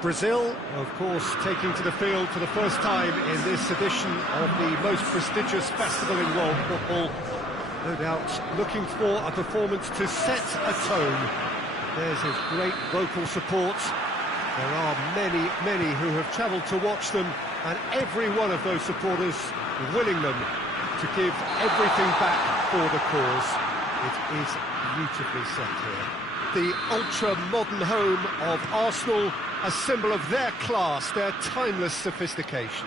Brazil, of course, taking to the field for the first time in this edition of the most prestigious festival in world football. No doubt looking for a performance to set a tone. There's his great vocal support. There are many who have travelled to watch them, and every one of those supporters willing them to give everything back for the cause. It is beautifully set here. The ultra-modern home of Arsenal, a symbol of their class, their timeless sophistication.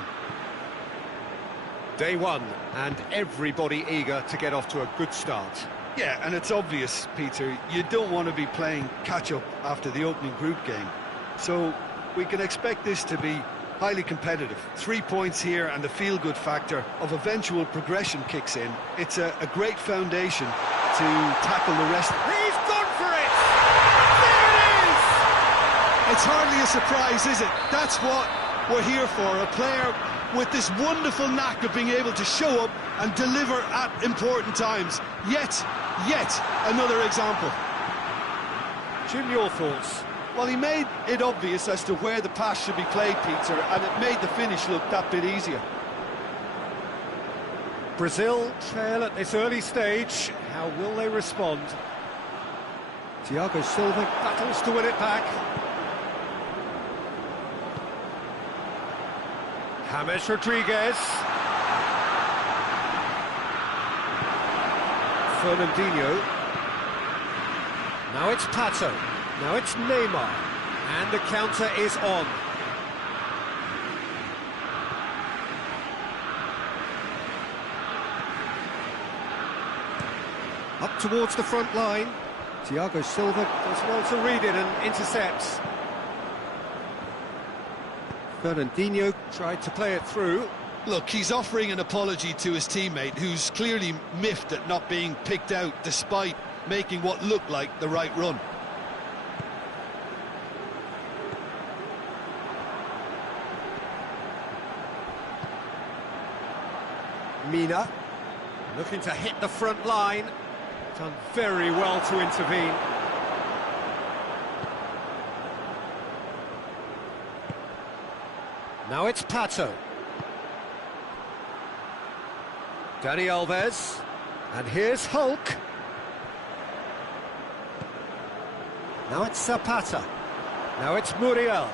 Day one, and everybody eager to get off to a good start. Yeah, and it's obvious, Peter, you don't want to be playing catch-up after the opening group game. So we can expect this to be highly competitive. 3 points here and the feel-good factor of eventual progression kicks in. It's a great foundation to tackle the rest. He's gone for it! There it is! It's hardly a surprise, is it? That's what we're here for, a player with this wonderful knack of being able to show up and deliver at important times. Yet another example. Jim, your thoughts? Well, he made it obvious as to where the pass should be played, Peter, and it made the finish look that bit easier. Brazil trail at this early stage. How will they respond? Thiago Silva battles to win it back. James Rodriguez. Fernandinho. Now it's Pato. Now it's Neymar. And the counter is on. Up towards the front line. Thiago Silva does well to read it and intercepts. Fernandinho tried to play it through. Look, he's offering an apology to his teammate, who's clearly miffed at not being picked out despite making what looked like the right run. Mina, looking to hit the front line. Done very well to intervene. Now it's Pato. Dani Alves. And here's Hulk. Now it's Zapata. Now it's Muriel.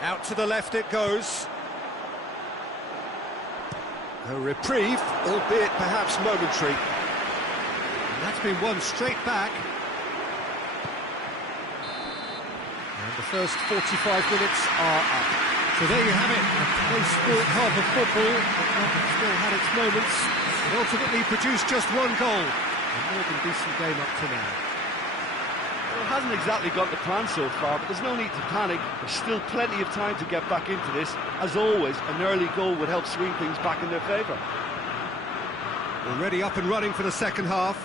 Out to the left it goes. A reprieve, albeit perhaps momentary. And that's been won straight back. And the first 45 minutes are up. So there you have it, a close-fought half of football, but still had its moments. It ultimately produced just one goal. A more than decent game up to now. Well, it hasn't exactly got the plan so far, but there's no need to panic. There's still plenty of time to get back into this. As always, an early goal would help swing things back in their favour. Already up and running for the second half.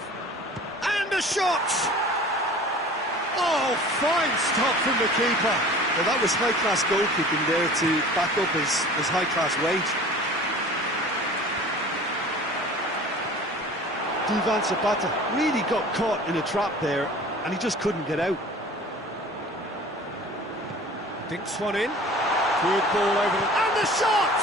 And a shot! Oh, fine stop from the keeper. Well, that was high-class goalkeeping there to back up his high-class wage. Duvan Zapata really got caught in a trap there, and he just couldn't get out. Dinks one in. Good ball over the... And the shot!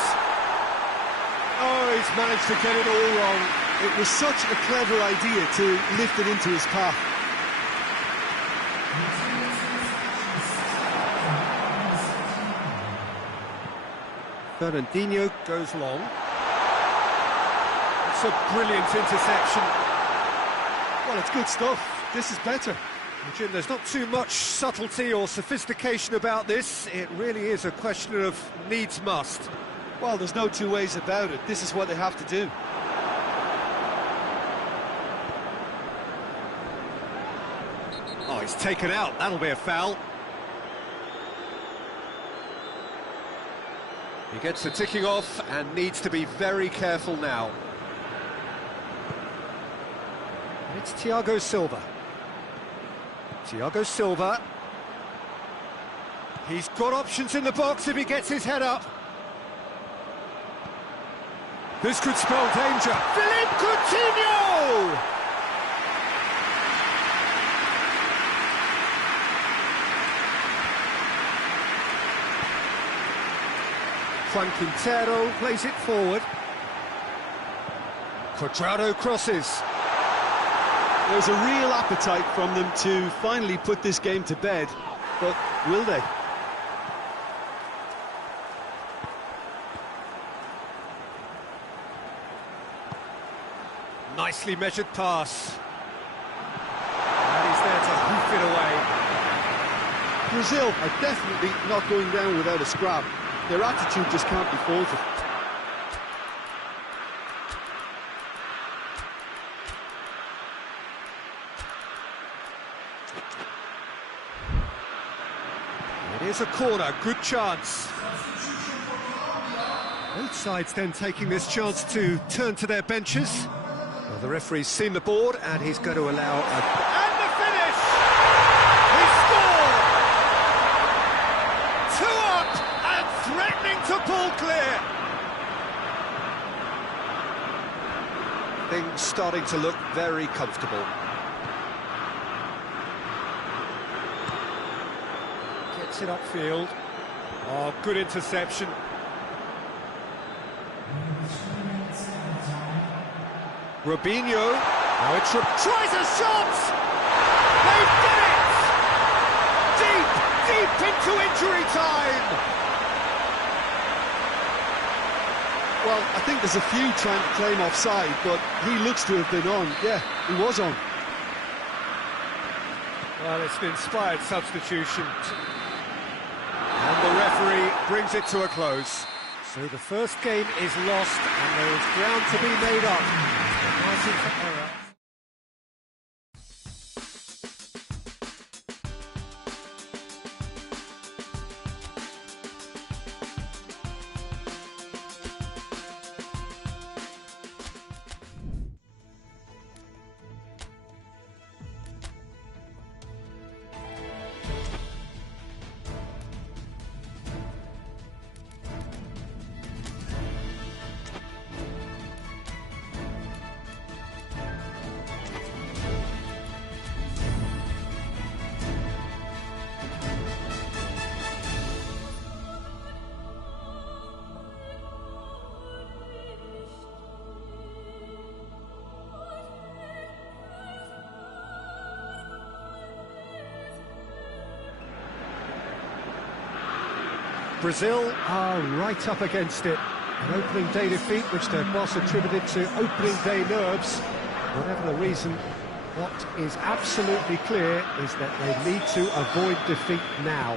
Oh, he's managed to get it all wrong. It was such a clever idea to lift it into his path. Fernandinho goes long. It's a brilliant interception. Well, it's good stuff. This is better. Jim, there's not too much subtlety or sophistication about this. It really is a question of needs must. Well, there's no two ways about it. This is what they have to do. Oh, he's taken out. That'll be a foul. He gets the ticking off and needs to be very careful now. It's Thiago Silva. Thiago Silva. He's got options in the box if he gets his head up. This could spell danger. Philippe Coutinho! Juan Quintero plays it forward. Cuadrado crosses. There's a real appetite from them to finally put this game to bed, but will they? Nicely measured pass. And he's there to hoof it away. Brazil are definitely not going down without a scrap. Their attitude just can't be faulted. It is a corner, good chance. Both sides then taking this chance to turn to their benches. Well, the referee's seen the board and he's going to allow a... And the finish! He scored! 2 up and threatening to pull clear. Things starting to look very comfortable. Gets it upfield. Oh, good interception. Robinho, now it tries a shot! They've done it! Deep into injury time! Well, I think there's a few trying to claim offside, but he looks to have been on. Yeah, he was on. Well, it's an inspired substitution. And the referee brings it to a close. So the first game is lost, and there is ground to be made up. Margin for error. Brazil are right up against it. An opening day defeat which their boss attributed to opening day nerves. Whatever the reason, what is absolutely clear is that they need to avoid defeat now.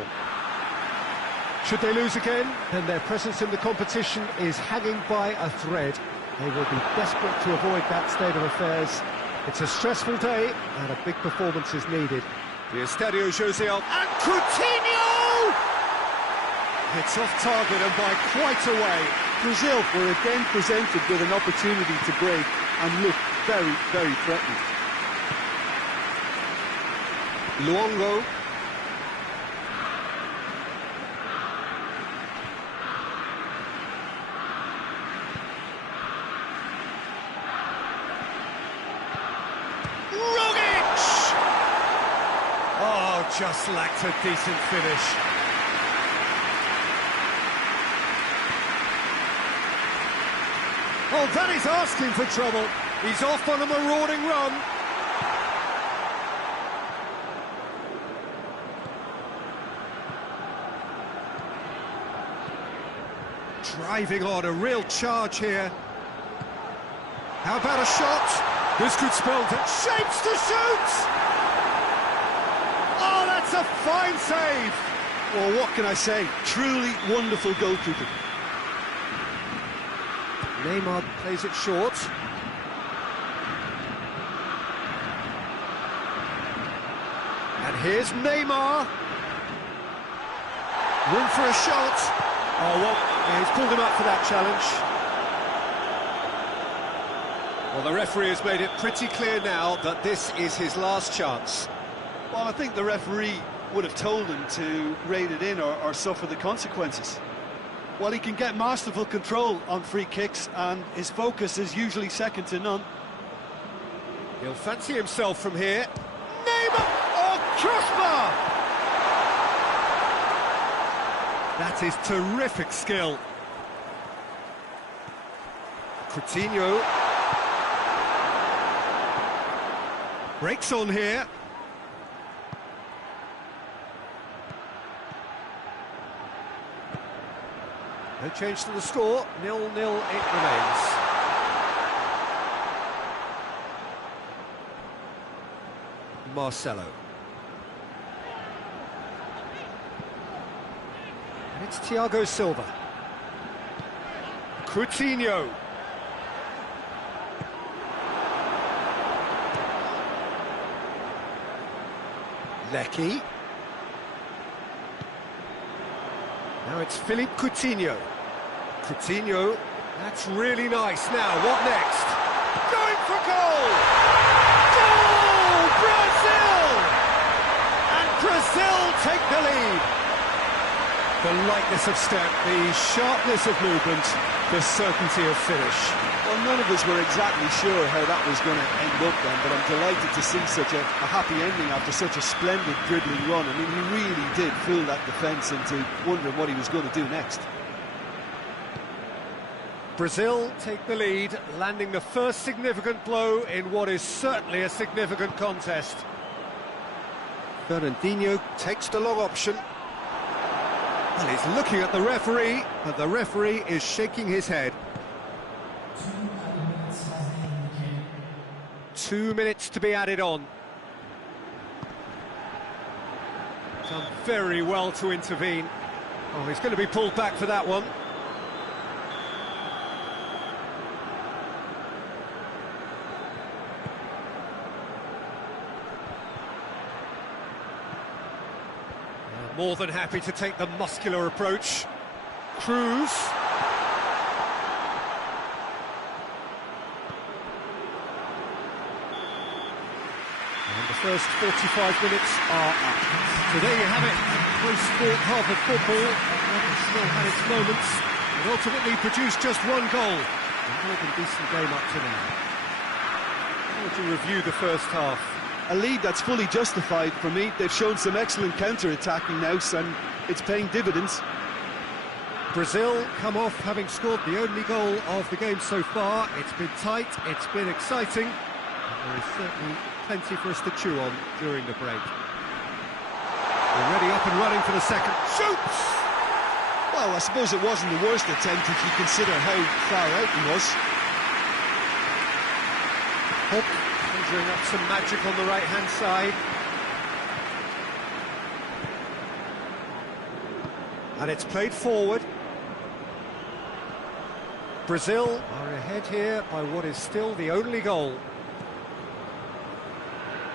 Should they lose again, then their presence in the competition is hanging by a thread. They will be desperate to avoid that state of affairs. It's a stressful day and a big performance is needed. The Estadio José and Coutinho! It's off target and by quite a way. Brazil were again presented with an opportunity to break and look very, very threatening. Luongo. Rogic! Oh, just lacked a decent finish. Oh, that is asking for trouble. He's off on a marauding run. Driving on, a real charge here. How about a shot? This could spell it. Shapes to shoot! Oh, that's a fine save. Well, what can I say? Truly wonderful goalkeeping. Neymar plays it short. And here's Neymar. Room for a shot. Oh, well, yeah, he's pulled him up for that challenge. Well, the referee has made it pretty clear now that this is his last chance. Well, I think the referee would have told him to rein it in or suffer the consequences. Well, he can get masterful control on free kicks, and his focus is usually second to none. He'll fancy himself from here. Neymar! Oh, crossbar! That is terrific skill. Coutinho. Breaks on here. No change to the score, 0-0 it remains. Marcelo. And it's Thiago Silva. Coutinho. Lecky. Now it's Philippe Coutinho. Coutinho, that's really nice. Now, what next? Going for goal! Goal! Brazil! And Brazil take the lead. The lightness of step, the sharpness of movement, the certainty of finish. Well, none of us were exactly sure how that was going to end up then, but I'm delighted to see such a happy ending after such a splendid dribbling run. I mean, he really did fool that defence into wondering what he was going to do next. Brazil take the lead, landing the first significant blow in what is certainly a significant contest. Fernandinho takes the long option. Well, he's looking at the referee, but the referee is shaking his head. 2 minutes to be added on. Done very well to intervene. Oh, he's going to be pulled back for that one. More than happy to take the muscular approach. Cruz. And the first 45 minutes are up. So there you have it, close sport half of football. It still had its moments. It ultimately produced just one goal. A more than decent game up to now. How would you review the first half? A lead that's fully justified for me. They've shown some excellent counter-attacking now, and it's paying dividends. Brazil come off having scored the only goal of the game so far. It's been tight, it's been exciting, and there is certainly plenty for us to chew on during the break. Already up and running for the second. Shoots! Well, I suppose it wasn't the worst attempt if you consider how far out he was. Hook conjuring up some magic on the right-hand side. And it's played forward. Brazil are ahead here by what is still the only goal.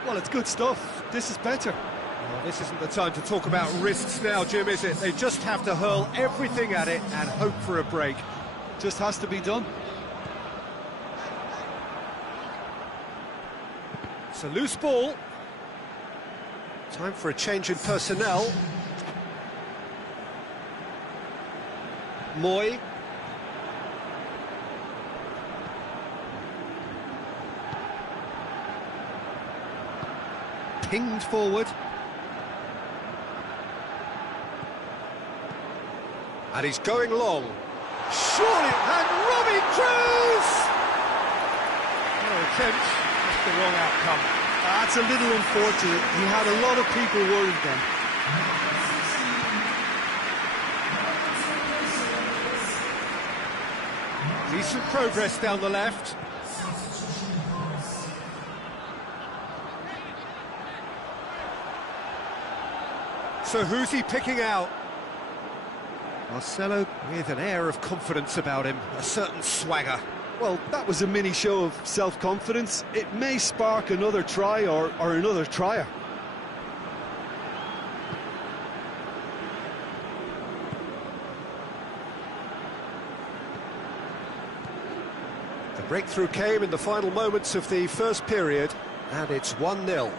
Well, it's good stuff. This is better. Well, this isn't the time to talk about risks now, Jim, is it? They just have to hurl everything at it and hope for a break. Just has to be done. It's a loose ball. Time for a change in personnel. Moy. Pinged forward. And he's going long. Surely, and Robbie Cruz! No attempt, just the wrong outcome. That's a little unfortunate. He had a lot of people worried then. Decent progress down the left. So who's he picking out? Marcelo with an air of confidence about him, a certain swagger. Well, that was a mini show of self-confidence. It may spark another try or another trier. The breakthrough came in the final moments of the first period, and it's 1-0.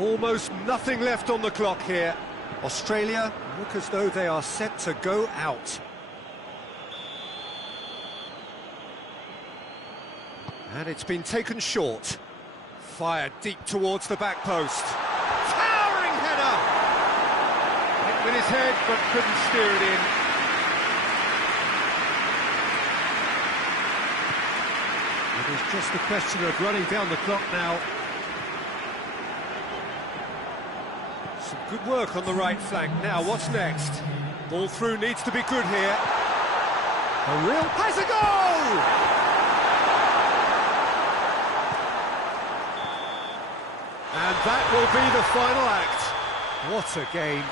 Almost nothing left on the clock here. Australia look as though they are set to go out. And it's been taken short. Fired deep towards the back post. Towering header! with his head, but couldn't steer it in. It is just a question of running down the clock now. Some good work on the right flank. Now, what's next? Ball through needs to be good here. A real... has a goal! And that will be the final act. What a game.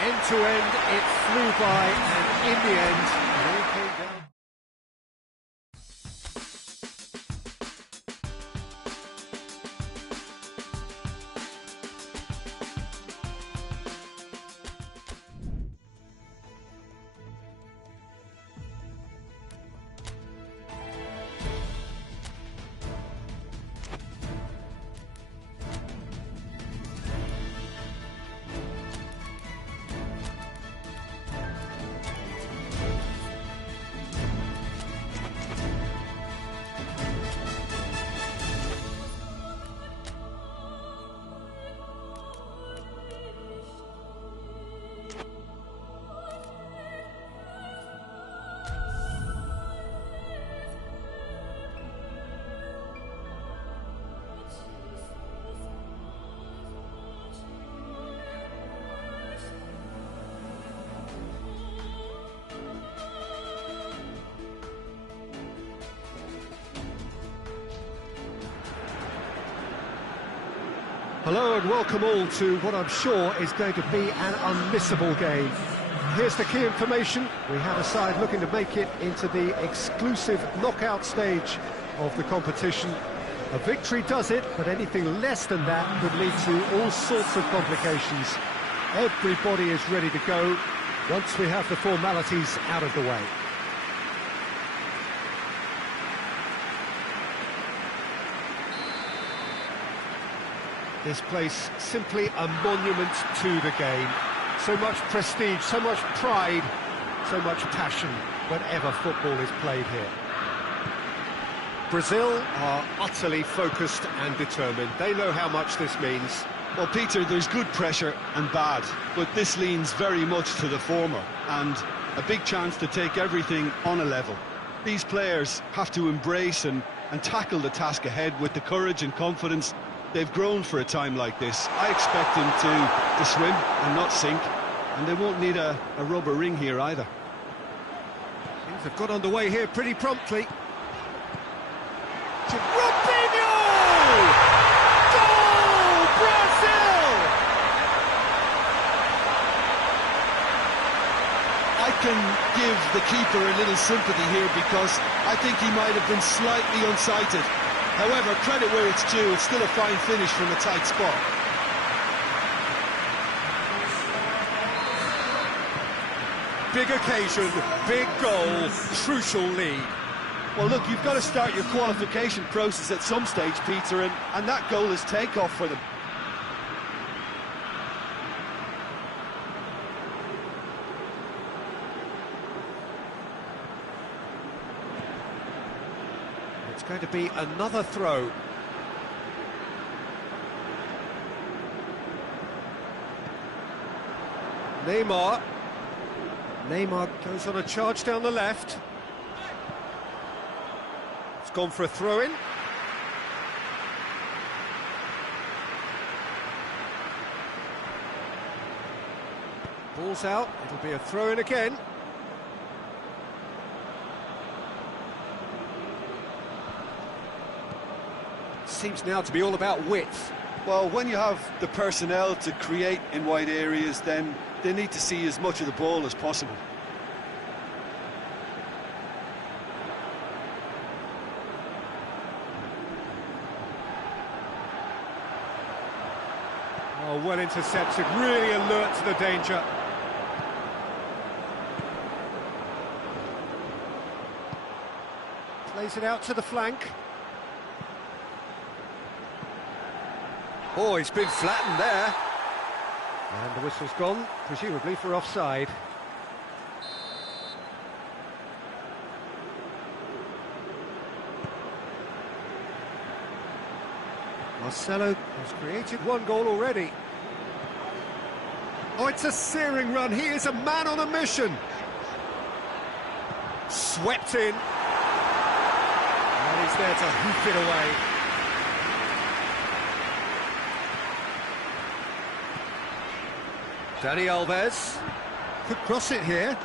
End to end, it flew by, and in the end, it all came down. Hello and welcome all to what I'm sure is going to be an unmissable game. Here's the key information. We have a side looking to make it into the exclusive knockout stage of the competition. A victory does it, but anything less than that could lead to all sorts of complications. Everybody is ready to go once we have the formalities out of the way. This place simply a monument to the game. So much prestige, so much pride, so much passion whenever football is played here. Brazil are utterly focused and determined. They know how much this means. Well, Peter, there's good pressure and bad, but this leans very much to the former, and a big chance to take everything on a level. These players have to embrace and tackle the task ahead with the courage and confidence they've grown for a time like this. I expect them to swim and not sink, and they won't need a rubber ring here either. Things have got underway here pretty promptly. To Robinho! Goal! Brazil! I can give the keeper a little sympathy here because I think he might have been slightly unsighted. However, credit where it's due, it's still a fine finish from a tight spot. Big occasion, big goal, crucial lead. Well, look, you've got to start your qualification process at some stage, Peter, and that goal is takeoff for them. It's going to be another throw. Neymar goes on a charge down the left. It's gone for a throw-in. Ball's out, it'll be a throw-in again. Seems now to be all about width. Well, when you have the personnel to create in wide areas, then they need to see as much of the ball as possible. Oh, well intercepted, really alert to the danger. Plays it out to the flank. Oh, he's been flattened there. And the whistle's gone, presumably for offside. Marcelo has created one goal already. Oh, it's a searing run. He is a man on a mission. Swept in. And he's there to hoof it away. Dani Alves could cross it here.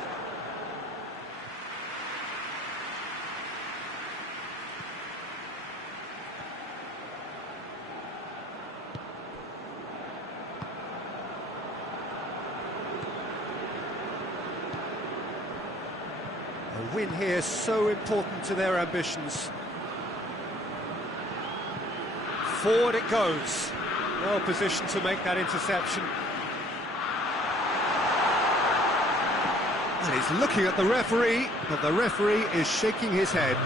A win here so important to their ambitions. Forward it goes. Well positioned to make that interception. And he's looking at the referee, but the referee is shaking his head.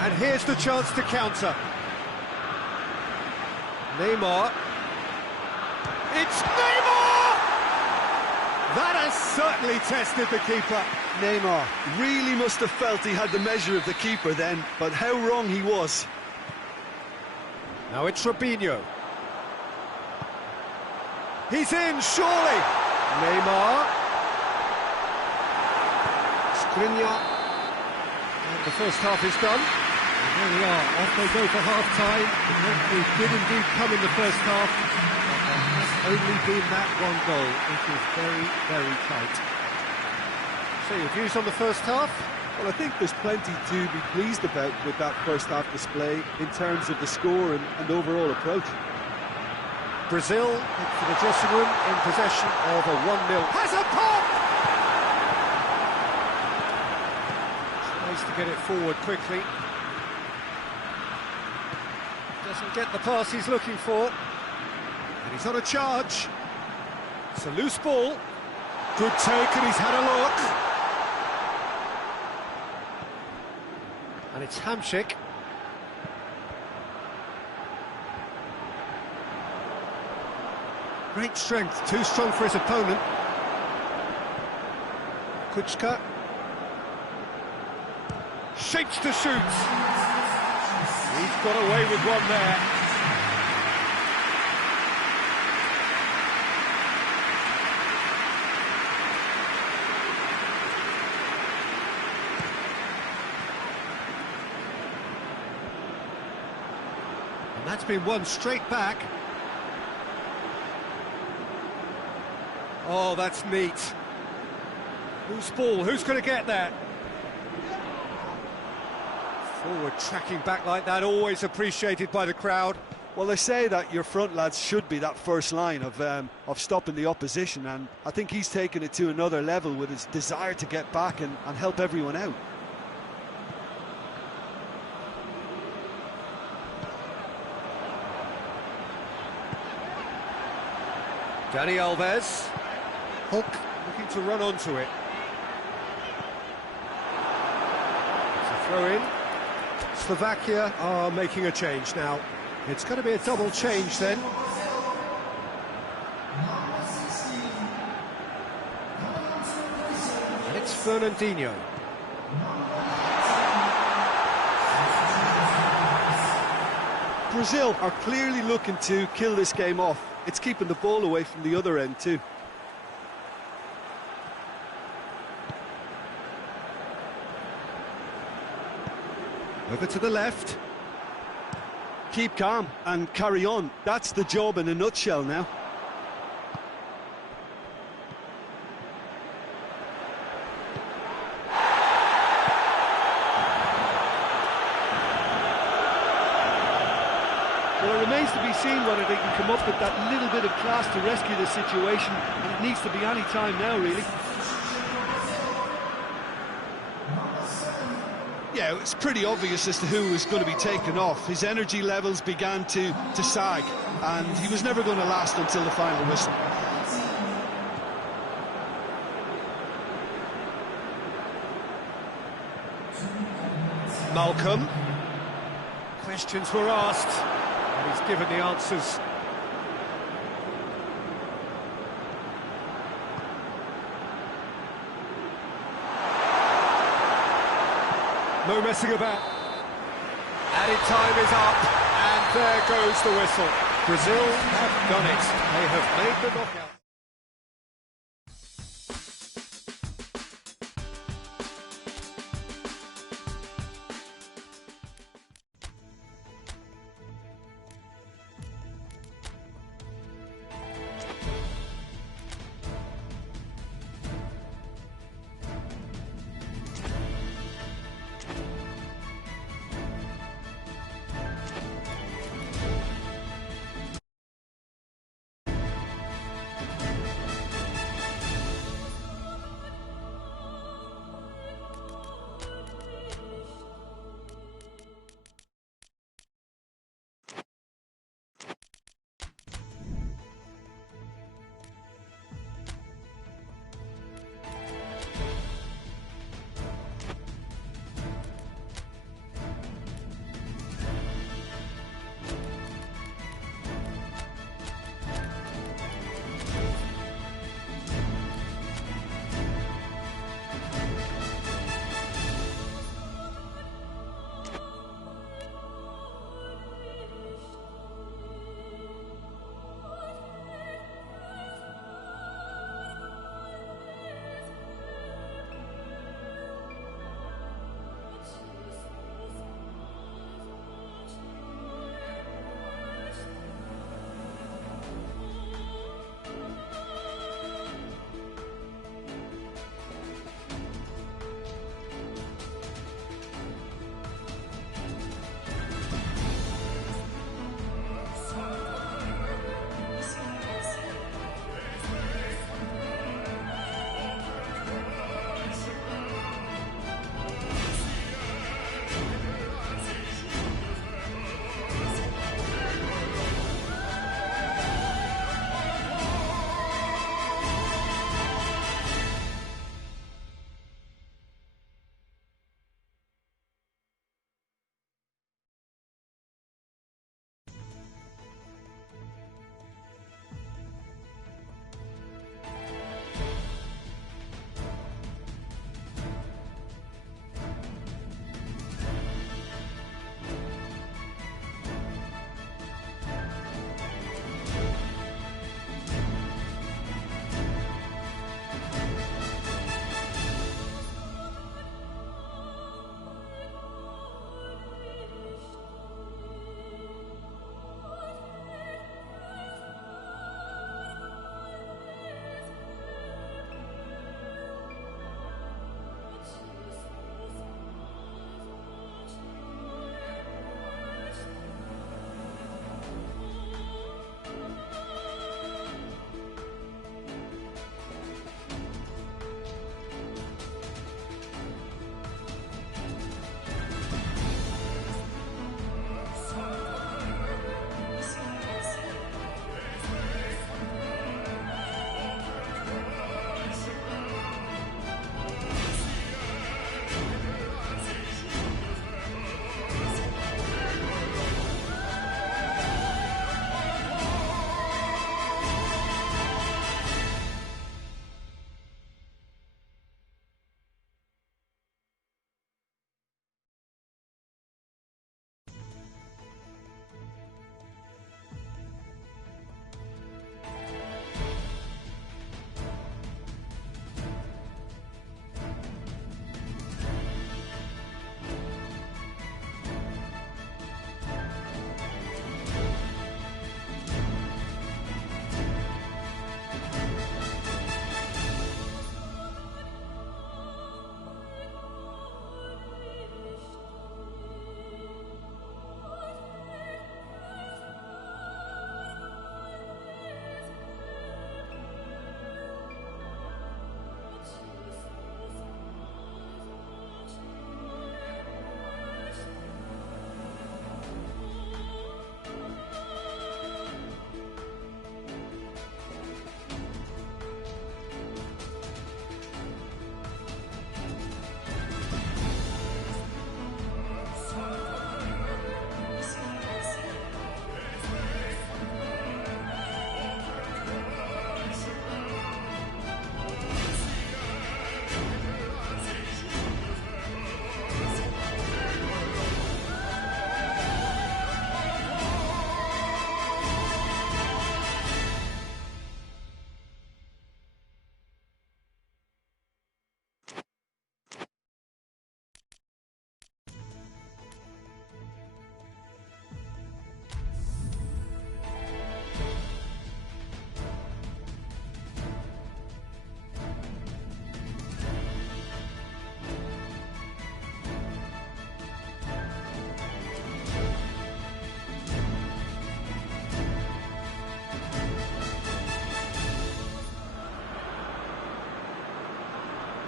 And here's the chance to counter. Neymar. It's Neymar! That has certainly tested the keeper. Neymar really must have felt he had the measure of the keeper then, but how wrong he was. Now it's Robinho. He's in, surely! Neymar. Skriniar. And the first half is done. And there we are, off they go for half-time. The referee did indeed come in the first half, but there has only been that one goal. It is very, very tight. So your views on the first half? Well, I think there's plenty to be pleased about with that first half display in terms of the score and overall approach. Brazil, for the dressing room, in possession of a 1-0. Has a pop! Tries to get it forward quickly. Doesn't get the pass he's looking for. And he's on a charge. It's a loose ball. Good take, and he's had a look. And it's Hamšík. Great strength, too strong for his opponent. Kučka. Shapes to shoot. He's got away with one there. And that's been won straight back. Oh, that's neat. Whose ball? Who's going to get that? Forward tracking back like that, always appreciated by the crowd. Well, they say that your front lads should be that first line of stopping the opposition, and I think he's taken it to another level with his desire to get back and help everyone out. Dani Alves. Hook looking to run onto it. It's a throw in. Slovakia are making a change now. It's going to be a double change then. And it's Fernandinho. Brazil are clearly looking to kill this game off. It's keeping the ball away from the other end too. Over to the left. Keep calm and carry on. That's the job in a nutshell now. Well, it remains to be seen whether they can come up with that little bit of class to rescue the situation, and it needs to be any time now, really. Yeah, it's pretty obvious as to who was going to be taken off. His energy levels began to sag, and he was never going to last until the final whistle. Malcolm. Questions were asked, and he's given the answers. No messing about. Added time is up, and there goes the whistle. Brazil have done it. They have made the knockout.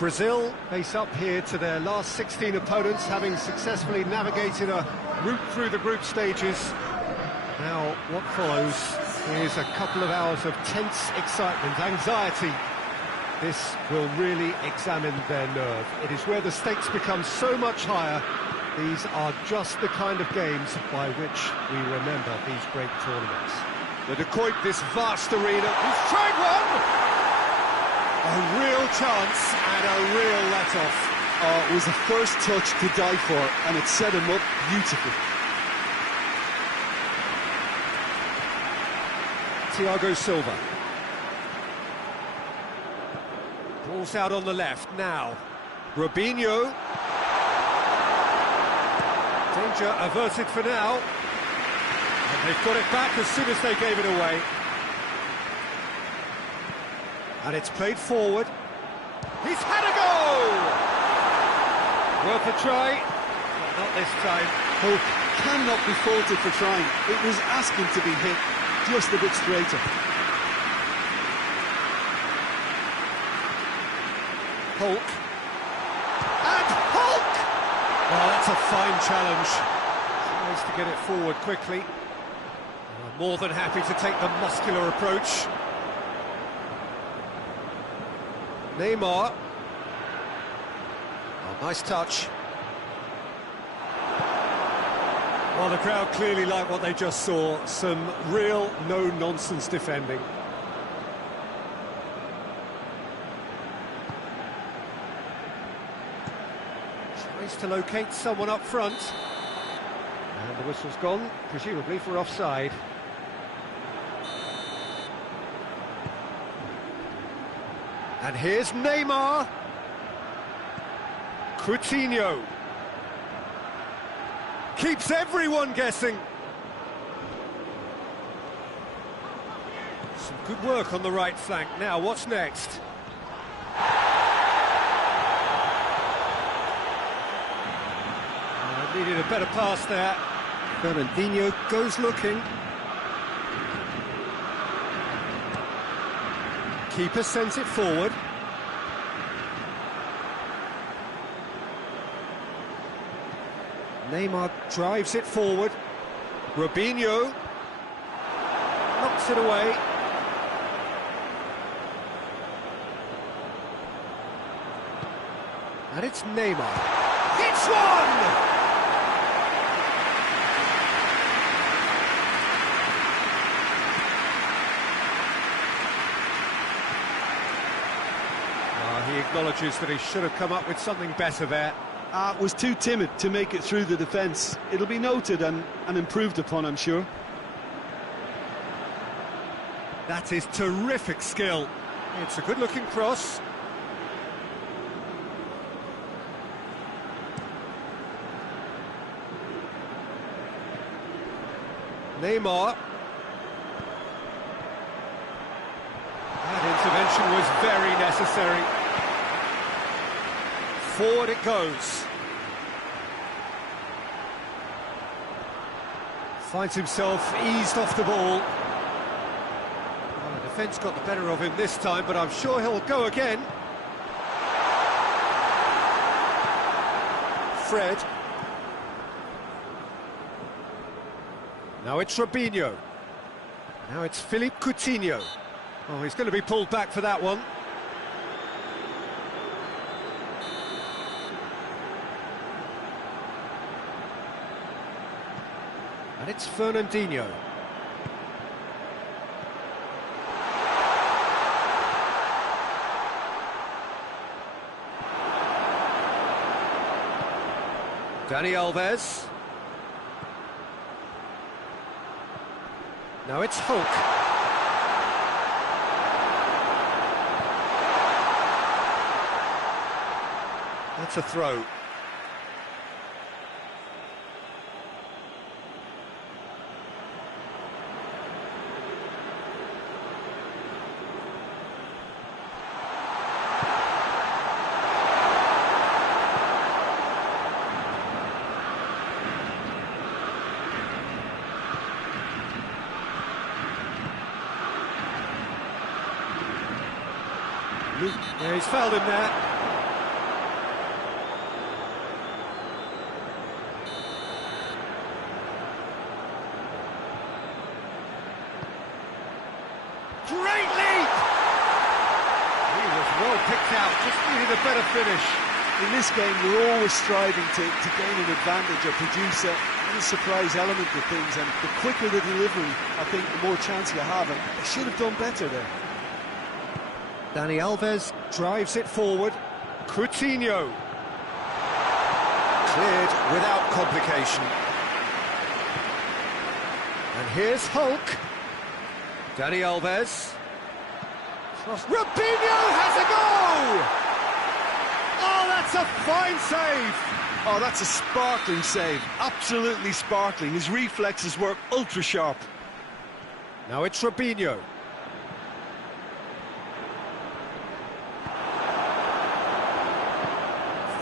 Brazil face up here to their last 16 opponents, having successfully navigated a route through the group stages. Now, what follows is a couple of hours of tense excitement, anxiety. This will really examine their nerve. It is where the stakes become so much higher. These are just the kind of games by which we remember these great tournaments. The decoy, this vast arena. He's tried one! A real chance and a real let-off. Oh, it was a first touch to die for, and it set him up beautifully. Thiago Silva. Ball's out on the left now. Robinho. Danger averted for now. And they've got it back as soon as they gave it away. And it's played forward. He's had a go! Worth a try, but not this time. Hope cannot be faulted for trying. It was asking to be hit just a bit straighter. Hulk. And Hulk! Oh, that's a fine challenge. Tries to get it forward quickly. Oh, more than happy to take the muscular approach. Neymar. Oh, nice touch. Well, the crowd clearly like what they just saw. Some real no-nonsense defending. Tries to locate someone up front. And the whistle's gone, presumably for offside. And here's Neymar. Coutinho. Keeps everyone guessing. Some good work on the right flank. Now, what's next? Needed a better pass there. Fernandinho goes looking. Keeper sends it forward. Neymar drives it forward. Robinho knocks it away. And it's Neymar. It's one! He acknowledges that he should have come up with something better there. Was too timid to make it through the defence. It'll be noted and improved upon, I'm sure. That is terrific skill. It's a good-looking cross. Neymar. That intervention was very necessary. Forward it goes. Finds himself eased off the ball. Well, the defence got the better of him this time, but I'm sure he'll go again. Fred. Now it's Robinho. Now it's Philippe Coutinho. Oh, he's going to be pulled back for that one. And it's Fernandinho. Dani Alves. Now it's Hulk. That's a throw. Yeah, he's fouled him there. great leap! He was well picked out, just needed a better finish. In this game, we're always striving to gain an advantage or produce a surprise element to things, and the quicker the delivery, I think, the more chance you have, and they should have done better there. Dani Alves drives it forward. Coutinho. Cleared without complication. And here's Hulk. Dani Alves. Robinho has a goal! Oh, that's a fine save! Oh, that's a sparkling save. Absolutely sparkling. His reflexes were ultra-sharp. Now it's Robinho.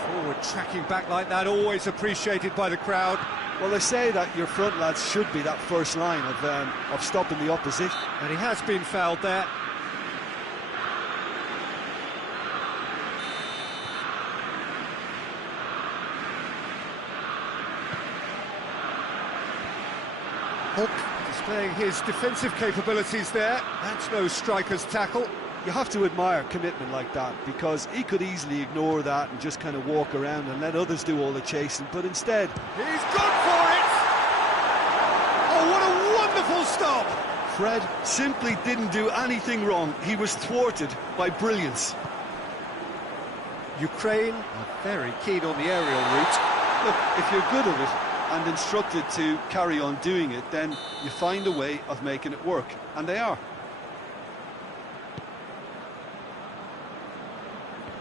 Forward tracking back like that, always appreciated by the crowd. Well, they say that your front lads should be that first line of stopping the opposition. And he has been fouled there. Hulk displaying his defensive capabilities there. That's no striker's tackle. You have to admire commitment like that, because he could easily ignore that and just kind of walk around and let others do all the chasing, but instead... He's gone for it! Oh, what a wonderful stop! Fred simply didn't do anything wrong. He was thwarted by brilliance. Ukraine are very keen on the aerial route. Look, if you're good at it and instructed to carry on doing it, then you find a way of making it work, and they are.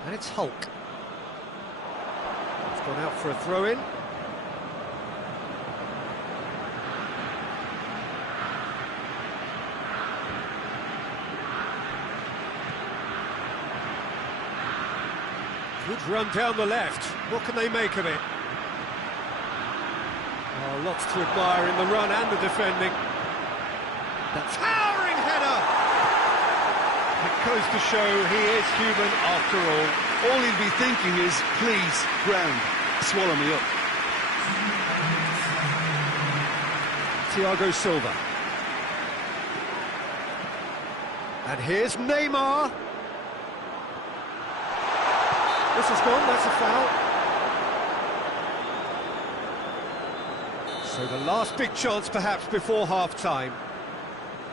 And it's Hulk. He's gone out for a throw-in. Good run down the left. What can they make of it? Oh, lots to admire in the run and the defending. The towering header! It goes to show he is human after all. All he'd be thinking is, please, ground, swallow me up. Thiago Silva. And here's Neymar. This is gone, that's a foul. So the last big chance perhaps before half-time.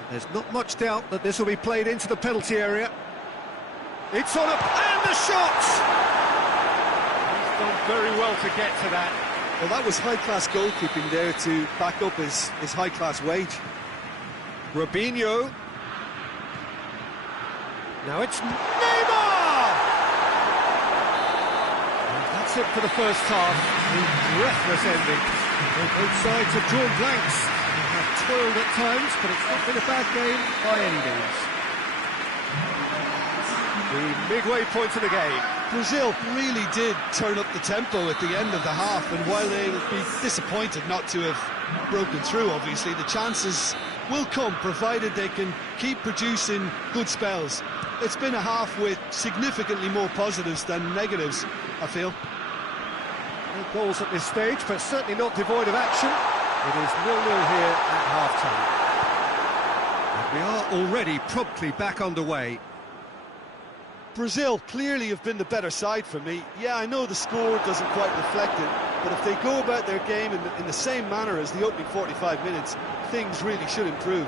There's not much doubt that this will be played into the penalty area. It's on up, and the shot! He's done very well to get to that. Well, that was high-class goalkeeping there to back up his high-class wage. Robinho. Now it's Neymar! And that's it for the first half. A breathless ending. Both sides have drawn blanks. They have toiled at times, but it's not been a bad game by any means. The midway point of the game. Brazil really did turn up the tempo at the end of the half, and while they'll be disappointed not to have broken through, obviously, the chances will come, provided they can keep producing good spells. It's been a half with significantly more positives than negatives, I feel. No goals at this stage, but certainly not devoid of action. It is 0-0 here at half-time. And we are already promptly back underway. Brazil clearly have been the better side for me. Yeah, I know the score doesn't quite reflect it, but if they go about their game in the same manner as the opening 45 minutes, things really should improve.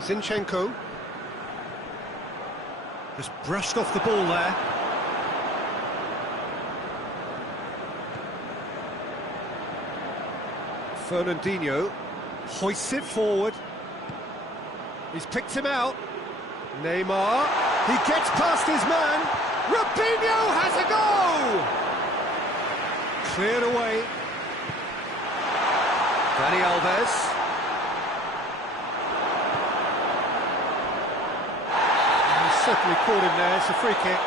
Zinchenko just brushed off the ball there. Fernandinho hoists it forward. He's picked him out. Neymar, he gets past his man. Robinho has a goal! Cleared away. Dani Alves. He's certainly caught him there, it's a free kick.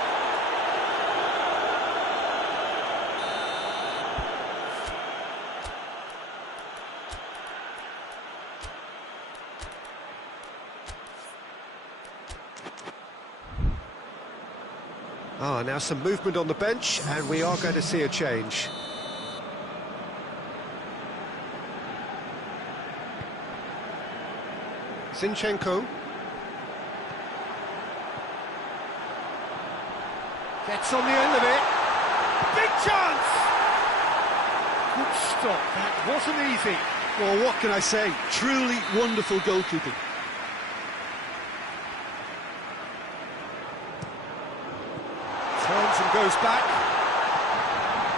Now some movement on the bench, and we are going to see a Zinchenko. Gets on the end of it. Big chance! Good stop, that wasn't easy. Well, what can I say? Truly wonderful goalkeeping. Turns and goes back.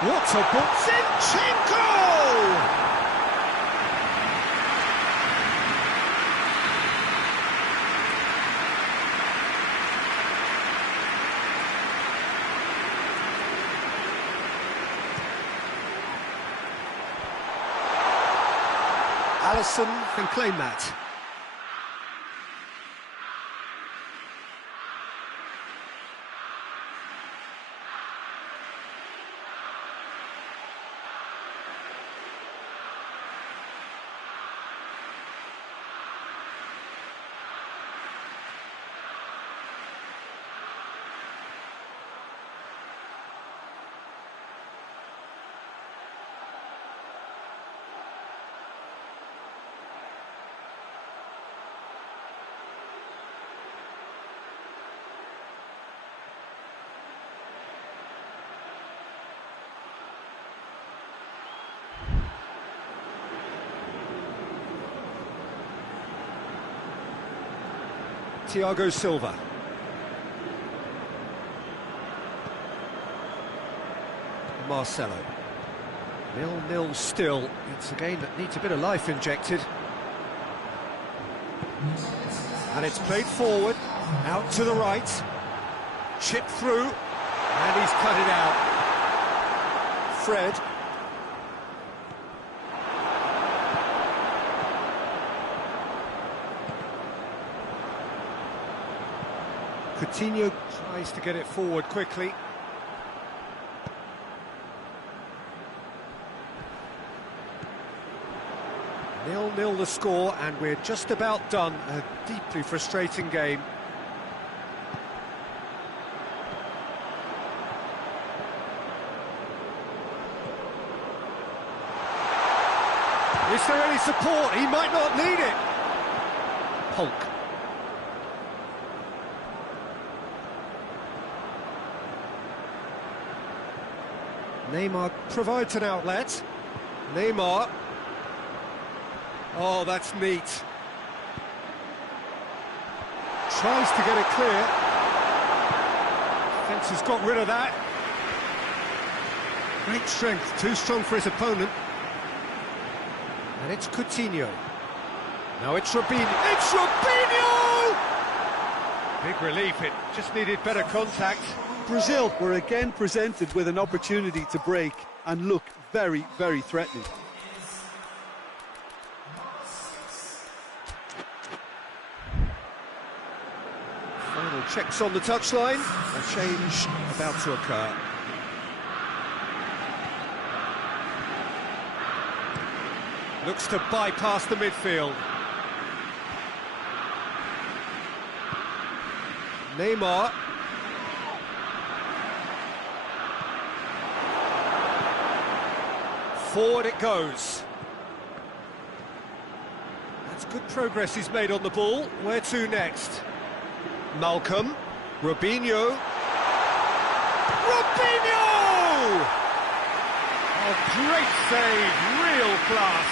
What a ball! Zinchenko! Alisson can claim that. Thiago Silva. Marcelo. 0-0 still. It's a game that needs a bit of life injected. And it's played forward, out to the right. Chipped through, and he's cut it out. Fred. Coutinho tries to get it forward quickly. Nil-nil the score, and we're just about done. A deeply frustrating game. Is there any support? He might not need it. Hulk. Neymar provides an outlet. Neymar. Oh, that's neat. Tries to get it clear. Defence has got rid of that. Great strength, too strong for his opponent. And it's Coutinho. Now it's Robinho. It's Robinho! Big relief, it just needed better contact. Brazil were again presented with an opportunity to break and look very, very threatening. Final checks on the touchline. A change about to occur. Looks to bypass the midfield. Neymar. Forward it goes. That's good progress he's made on the ball. Where to next? Malcolm. Robinho. Robinho! Oh, great save, real class.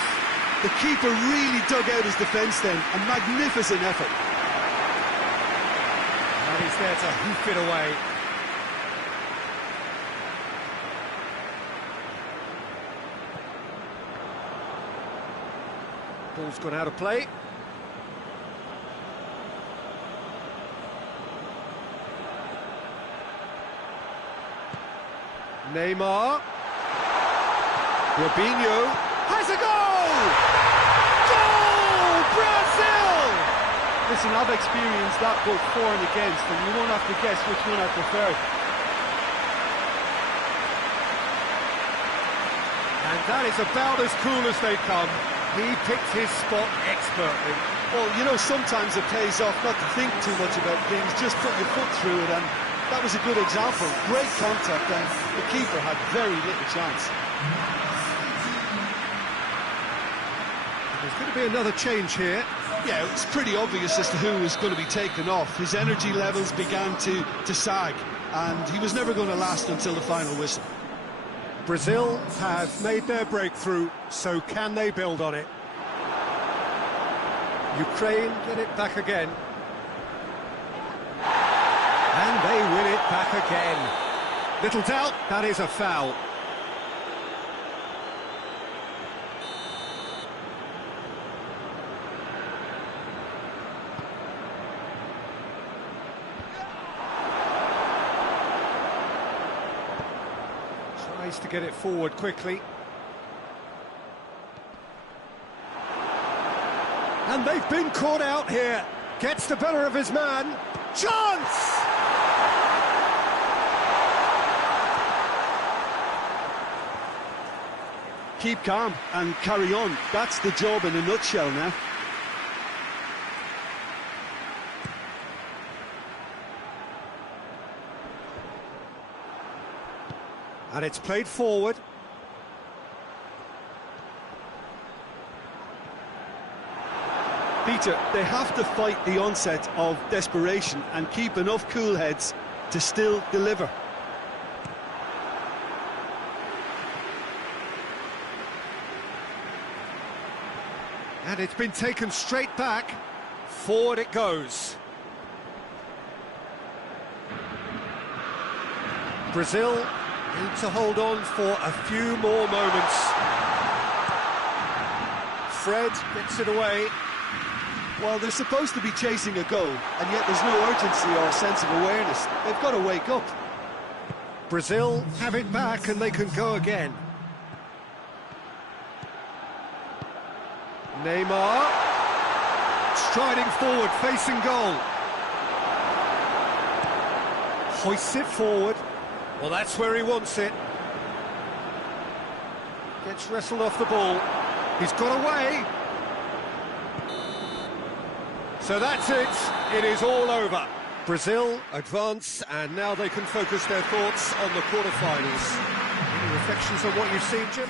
The keeper really dug out his defence then, a magnificent effort. And he's there to hoof it away. Ball's gone out of play. Neymar. Robinho has a goal! Goal! Brazil! Listen, I've experienced that both for and against, and you won't have to guess which one I prefer. And that is about as cool as they come. He picked his spot expertly. Well, you know, sometimes it pays off not to think too much about things, just put your foot through it, and that was a good example. Great contact, and the keeper had very little chance. The There's going to be another change here. Yeah, it was pretty obvious as to who was going to be taken off. His energy levels began to sag, and he was never going to last until the final whistle. Brazil have made their breakthrough, so can they build on it? Ukraine get it back again. And they win it back again. Little doubt, that is a foul. Tries to get it forward quickly. And they've been caught out here. Gets the better of his man. Chance! Keep calm and carry on. That's the job in a nutshell now. And it's played forward. Peter, they have to fight the onset of desperation and keep enough cool heads to still deliver. And it's been taken straight back. Forward it goes. Brazil need to hold on for a few more moments. Fred gets it away. Well, they're supposed to be chasing a goal, and yet there's no urgency or sense of awareness. They've got to wake up. Brazil have it back and they can go again. Neymar striding forward, facing goal. Hoists it forward. Well, that's where he wants it. Gets wrestled off the ball. He's got away. So that's it. It is all over. Brazil advance, and now they can focus their thoughts on the quarter-finals. Any reflections on what you've seen, Jim?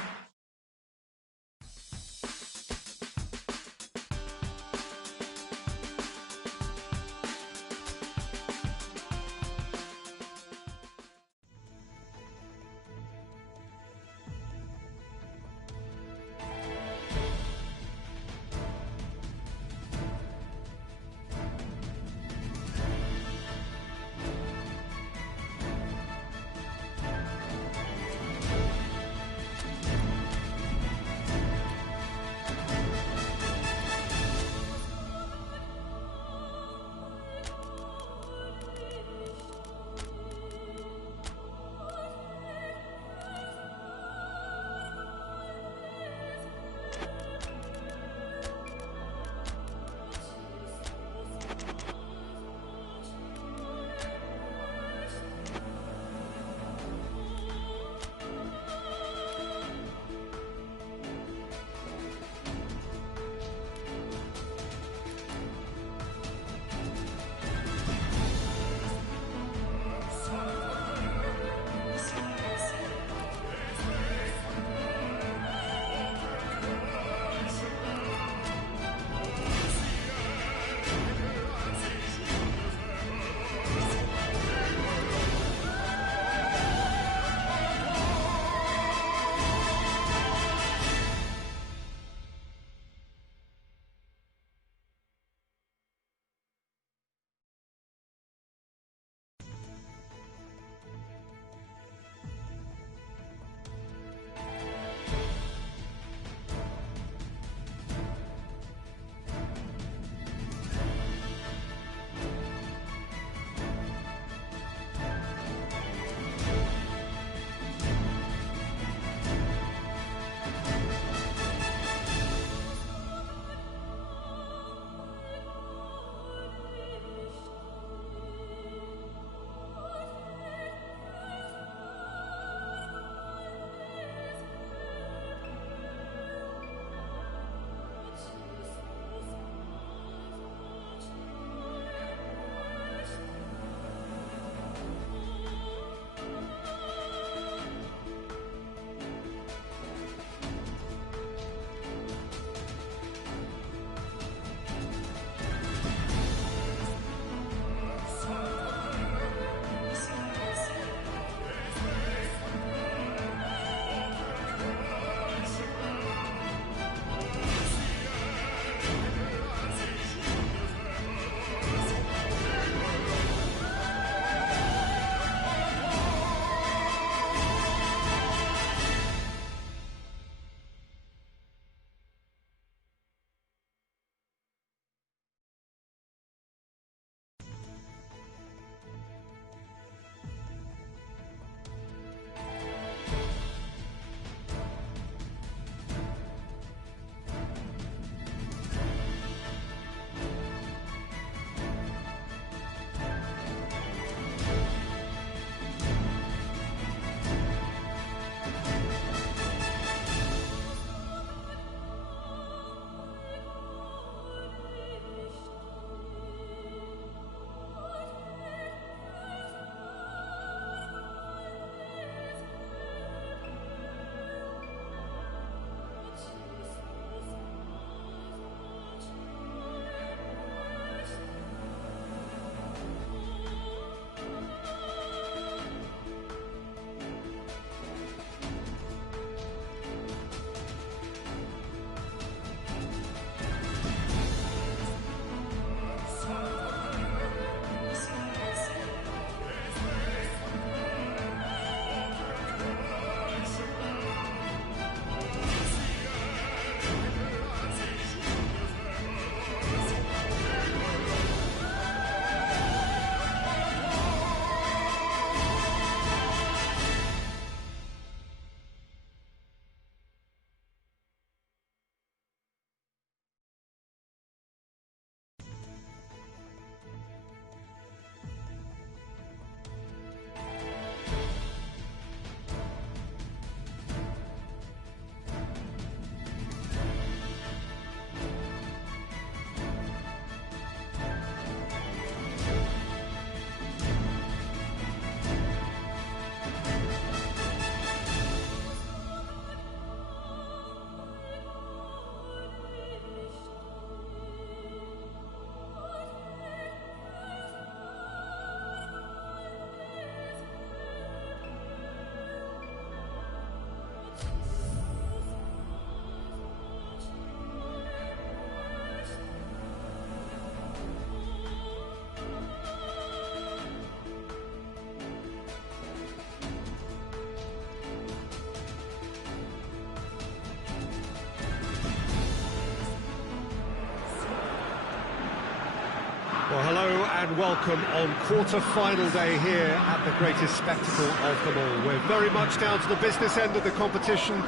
and welcome on quarter-final day here at the greatest spectacle of them all. We're very much down to the business end of the competition.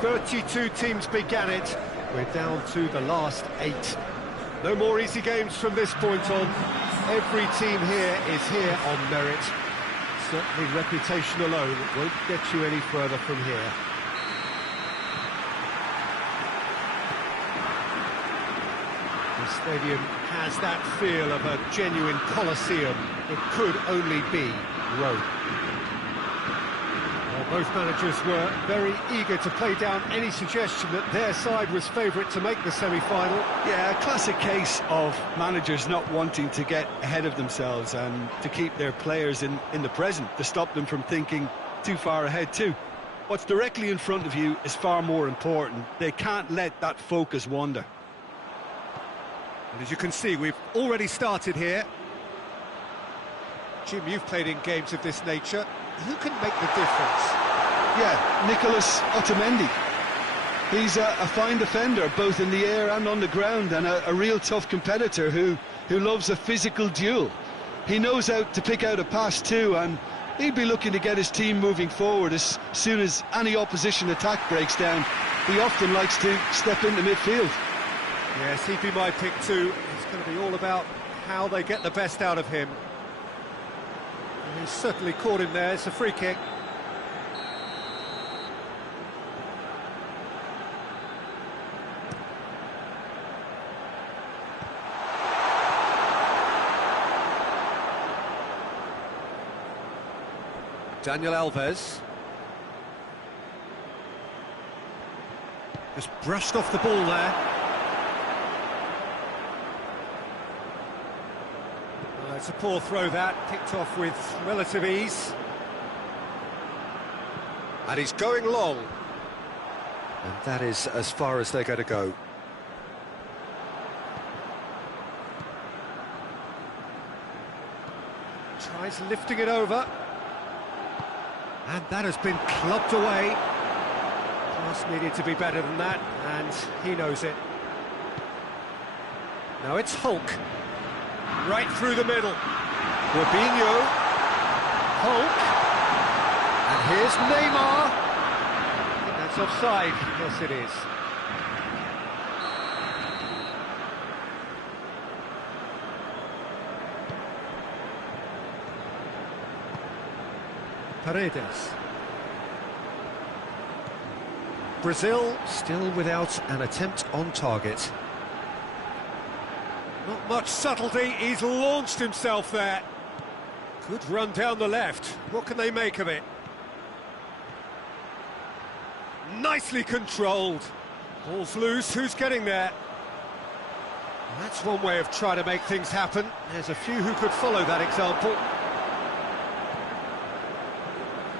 32 teams began it. We're down to the last 8. No more easy games from this point on. Every team here is here on merit. Certainly reputation alone won't get you any further from here. The stadium has that feel of a genuine coliseum. It could only be Rome. Well, both managers were very eager to play down any suggestion that their side was favourite to make the semi-final. Yeah, a classic case of managers not wanting to get ahead of themselves and to keep their players in the present, to stop them from thinking too far ahead too. What's directly in front of you is far more important. They can't let that focus wander. And as you can see, we've already started here. Jim, you've played in games of this nature. Who can make the difference? Yeah, Nicholas Otamendi. He's a fine defender, both in the air and on the ground, and a real tough competitor who loves a physical duel. He knows how to pick out a pass too, and he'd be looking to get his team moving forward as soon as any opposition attack breaks down. He often likes to step into midfield. Yes, he'd be my pick too. It's going to be all about how they get the best out of him. And he's certainly caught him there. It's a free kick. Daniel Alves. Just brushed off the ball there. It's a poor throw that, picked off with relative ease. And he's going long. And that is as far as they're going to go. Tries lifting it over. And that has been clubbed away. Pass needed to be better than that, and he knows it. Now it's Hulk. Right through the middle. Robinho. Hulk. And here's Neymar. I think that's offside. Yes, it is. Paredes. Brazil still without an attempt on target. Not much subtlety, he's launched himself there. Good run down the left. What can they make of it? Nicely controlled. Ball's loose, who's getting there? That's one way of trying to make things happen. There's a few who could follow that example.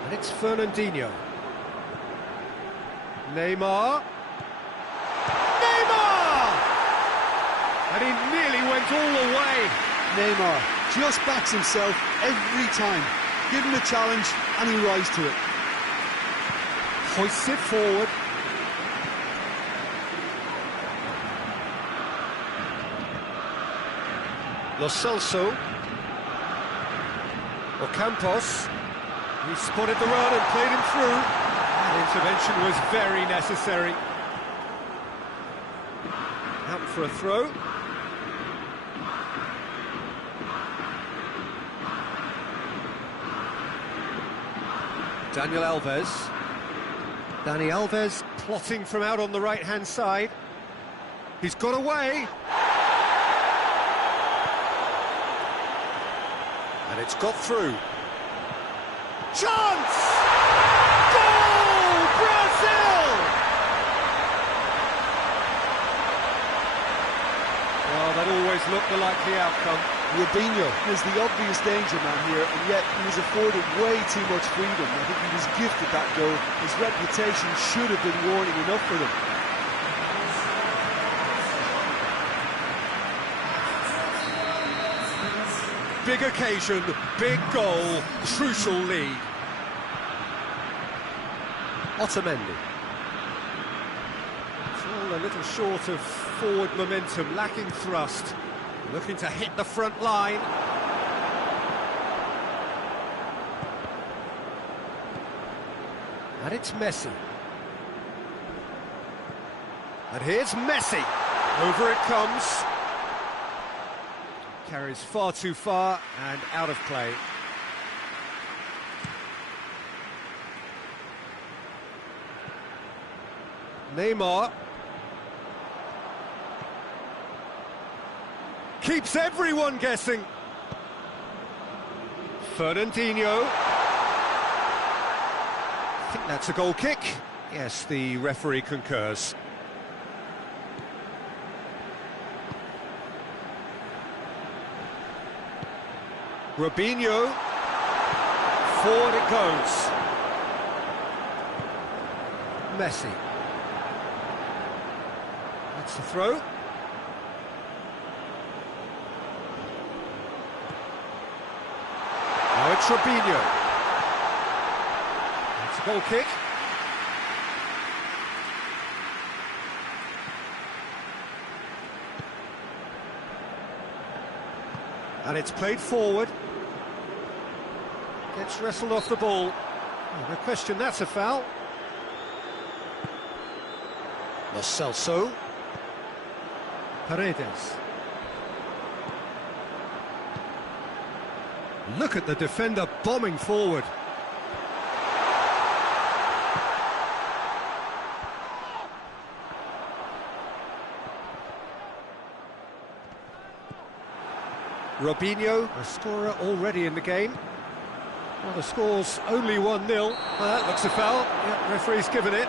And it's Fernandinho. Neymar. And he nearly went all the way. Neymar just backs himself every time. Give him a challenge and he'll rise to it. Hoists it forward. Lo Celso. Ocampos. He spotted the run and played him through. That intervention was very necessary. Out for a throw. Daniel Alves. Dani Alves plotting from out on the right-hand side. He's got away. And it's got through. Chance! Goal! Brazil! Well, that always looked the likely outcome. Robinho was the obvious danger man here, and yet he was afforded way too much freedom. I think he was gifted that goal. His reputation should have been warning enough for them. Big occasion, big goal, crucial lead. Otamendi. It's all a little short of forward momentum, lacking thrust. Looking to hit the front line. And it's Messi. And here's Messi. Over it comes. Carries far too far and out of play. Neymar. Keeps everyone guessing. Fernandinho. I think that's a goal kick. Yes, the referee concurs. Robinho. Forward it goes. Messi. That's the throw. Now it's Robinho. It's a goal kick. And it's played forward. Gets wrestled off the ball. Oh, no question, that's a foul. Lo Celso. Paredes. Look at the defender bombing forward. Robinho, a scorer already in the game. Well, the score's only 1-0. That looks a foul. Yeah, referee's given it.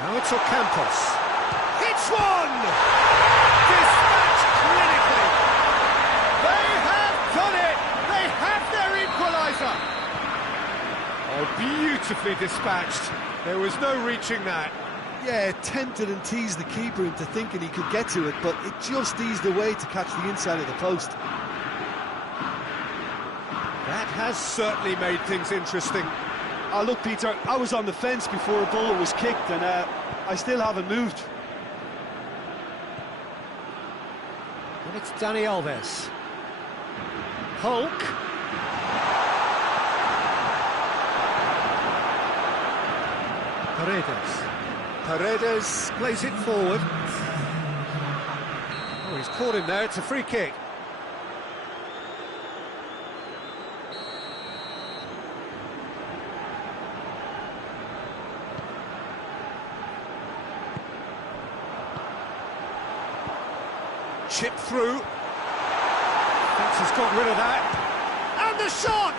Now it's Ocampos. It's one! Dispatched clinically. They have done it! They have their equaliser! Oh, beautifully dispatched. There was no reaching that. Yeah, tempted and teased the keeper into thinking he could get to it, but it just eased away to catch the inside of the post. That has certainly made things interesting. Oh, look, Peter, I was on the fence before a ball was kicked, and I still haven't moved. And it's Dani Alves. Hulk. Paredes. Paredes plays it forward. Oh, he's caught him there, it's a free kick. Chip through. Thinks he's got rid of that. And the shot!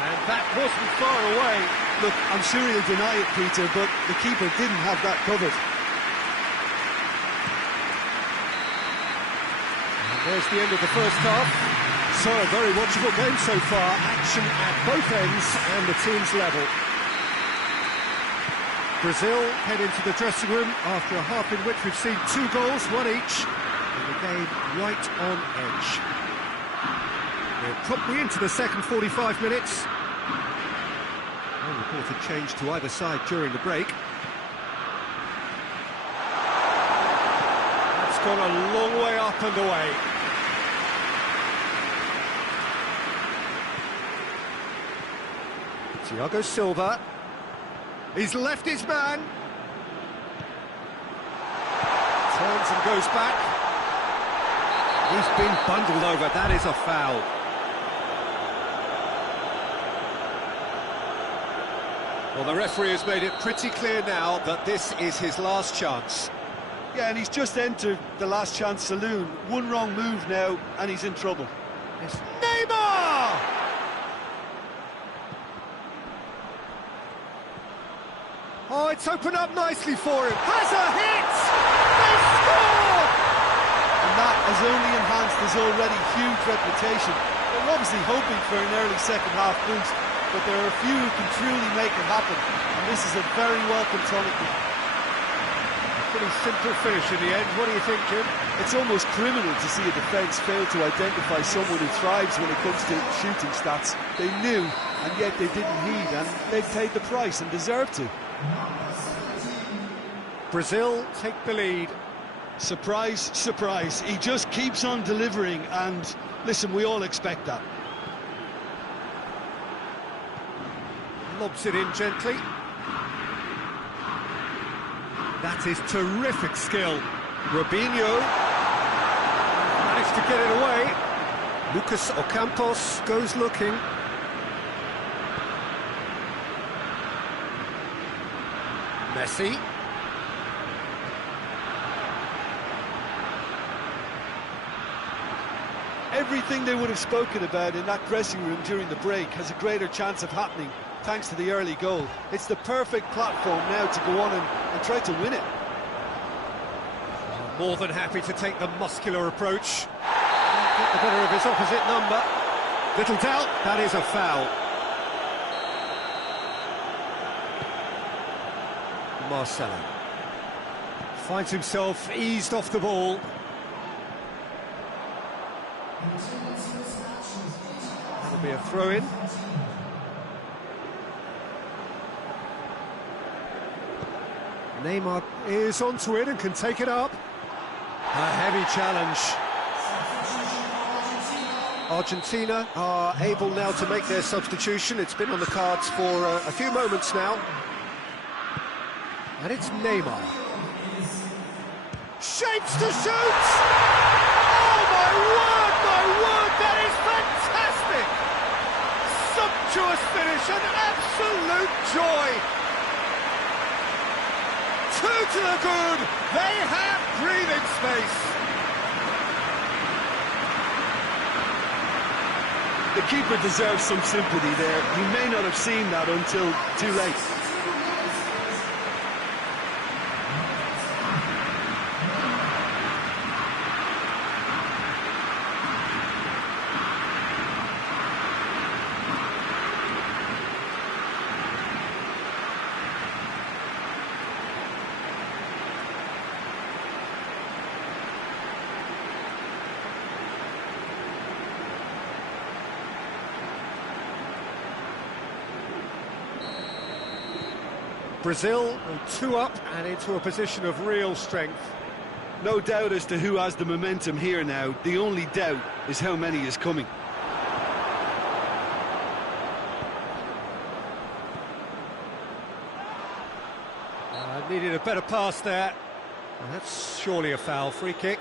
And that wasn't far away. Look, I'm sure he'll deny it, Peter, but the keeper didn't have that covered. And there's the end of the first half. So, a very watchable game so far. Action at both ends and the team's level. Brazil head into the dressing room after a half in which we've seen 2 goals, 1 each, and the game right on edge. We're promptly into the second 45 minutes. No reported change to either side during the break. That's gone a long way up and away. Thiago Silva. He's left his man. Turns and goes back. He's been bundled over. That is a foul. Well, the referee has made it pretty clear now that this is his last chance. Yeah, and he's just entered the last chance saloon. One wrong move now, and he's in trouble. It's Neymar! Oh, it's opened up nicely for him. Has a hit! They score! And that has only enhanced his already huge reputation. They're obviously hoping for an early second-half boost, but there are a few who can truly make it happen, and this is a very welcome tonic. A pretty simple finish in the end. What do you think, Jim? It's almost criminal to see a defence fail to identify someone who thrives when it comes to shooting stats. They knew, and yet they didn't heed, and they've paid the price and deserve to. Brazil take the lead. Surprise, surprise. He just keeps on delivering, and listen, we all expect that. Lobs it in gently. That is terrific skill. Robinho managed to get it away. Lucas Ocampos goes looking. Messi. Everything they would have spoken about in that dressing room during the break has a greater chance of happening thanks to the early goal. It's the perfect platform now to go on and try to win it. More than happy to take the muscular approach. Get the better of his opposite number. Little doubt, that is a foul. Marcelo finds himself eased off the ball. That'll be a throw-in. Neymar is onto it and can take it up. A heavy challenge. Argentina are able now to make their substitution. It's been on the cards for a few moments now. And it's Neymar. Shapes to shoot! Oh my word, that is fantastic! Sumptuous finish, an absolute joy! Two to the good, they have breathing space. The keeper deserves some sympathy there. He may not have seen that until too late. Brazil 2 up and into a position of real strength. No doubt as to who has the momentum here now. The only doubt is how many is coming. Needed a better pass there. And that's surely a foul. Free kick.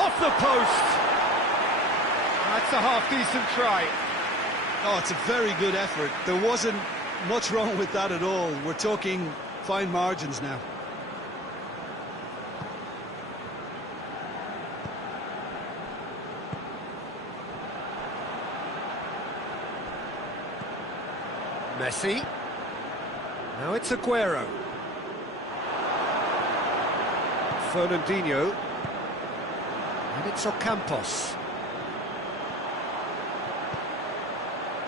Off the post. That's a half-decent try. Oh, it's a very good effort. There wasn't much wrong with that at all. We're talking fine margins now. Messi. Now it's Aguero. Fernandinho. And it's Ocampos.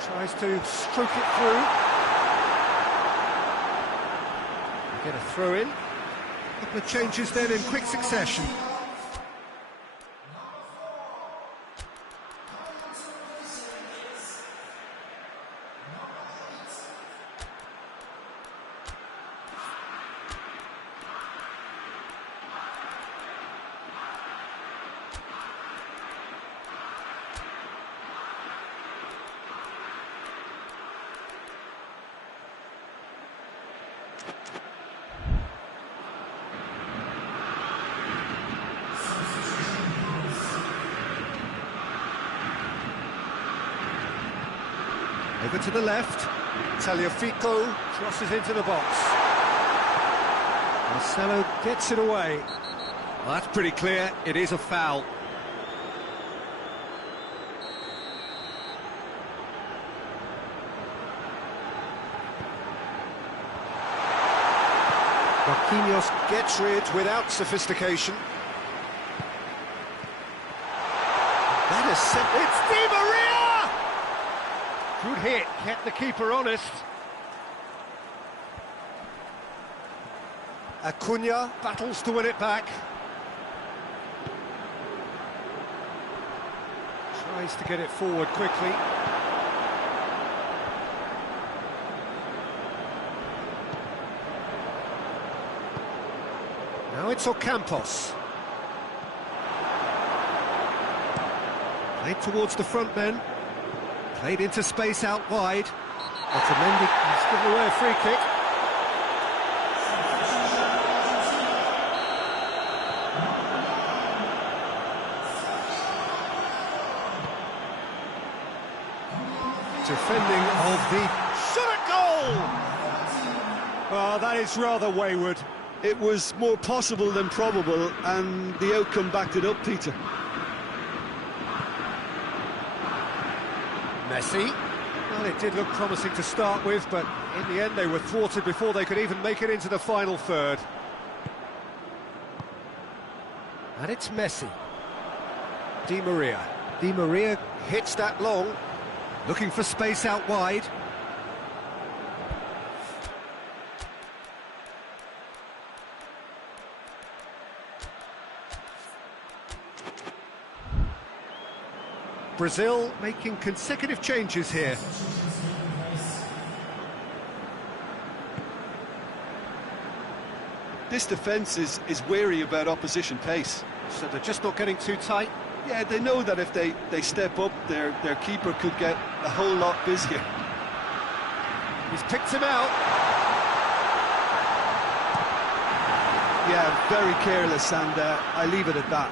Tries to stroke it through. Get a throw in. A couple of changes then in quick succession. Over to the left, Tagliafico crosses into the box. Marcelo gets it away. Well, that's pretty clear, it is a foul. Marquinhos gets rid without sophistication. That is it's Di Maria! Good hit, kept the keeper honest. Acuna battles to win it back. Tries to get it forward quickly. Now it's Ocampos. Played towards the front men. Played into space out wide. Otamendi has given away a free kick. Defending of the shot at goal! Well, that is rather wayward. It was more possible than probable, and the outcome backed it up, Peter. Messi. Well, it did look promising to start with, but in the end they were thwarted before they could even make it into the final third. And it's Messi. Di Maria. Di Maria hits that long, looking for space out wide. Brazil making consecutive changes here. This defence is wary about opposition pace. So they're just not getting too tight. Yeah, they know that if they step up, their keeper could get a whole lot busier. He's picked him out. Yeah, very careless, and I leave it at that.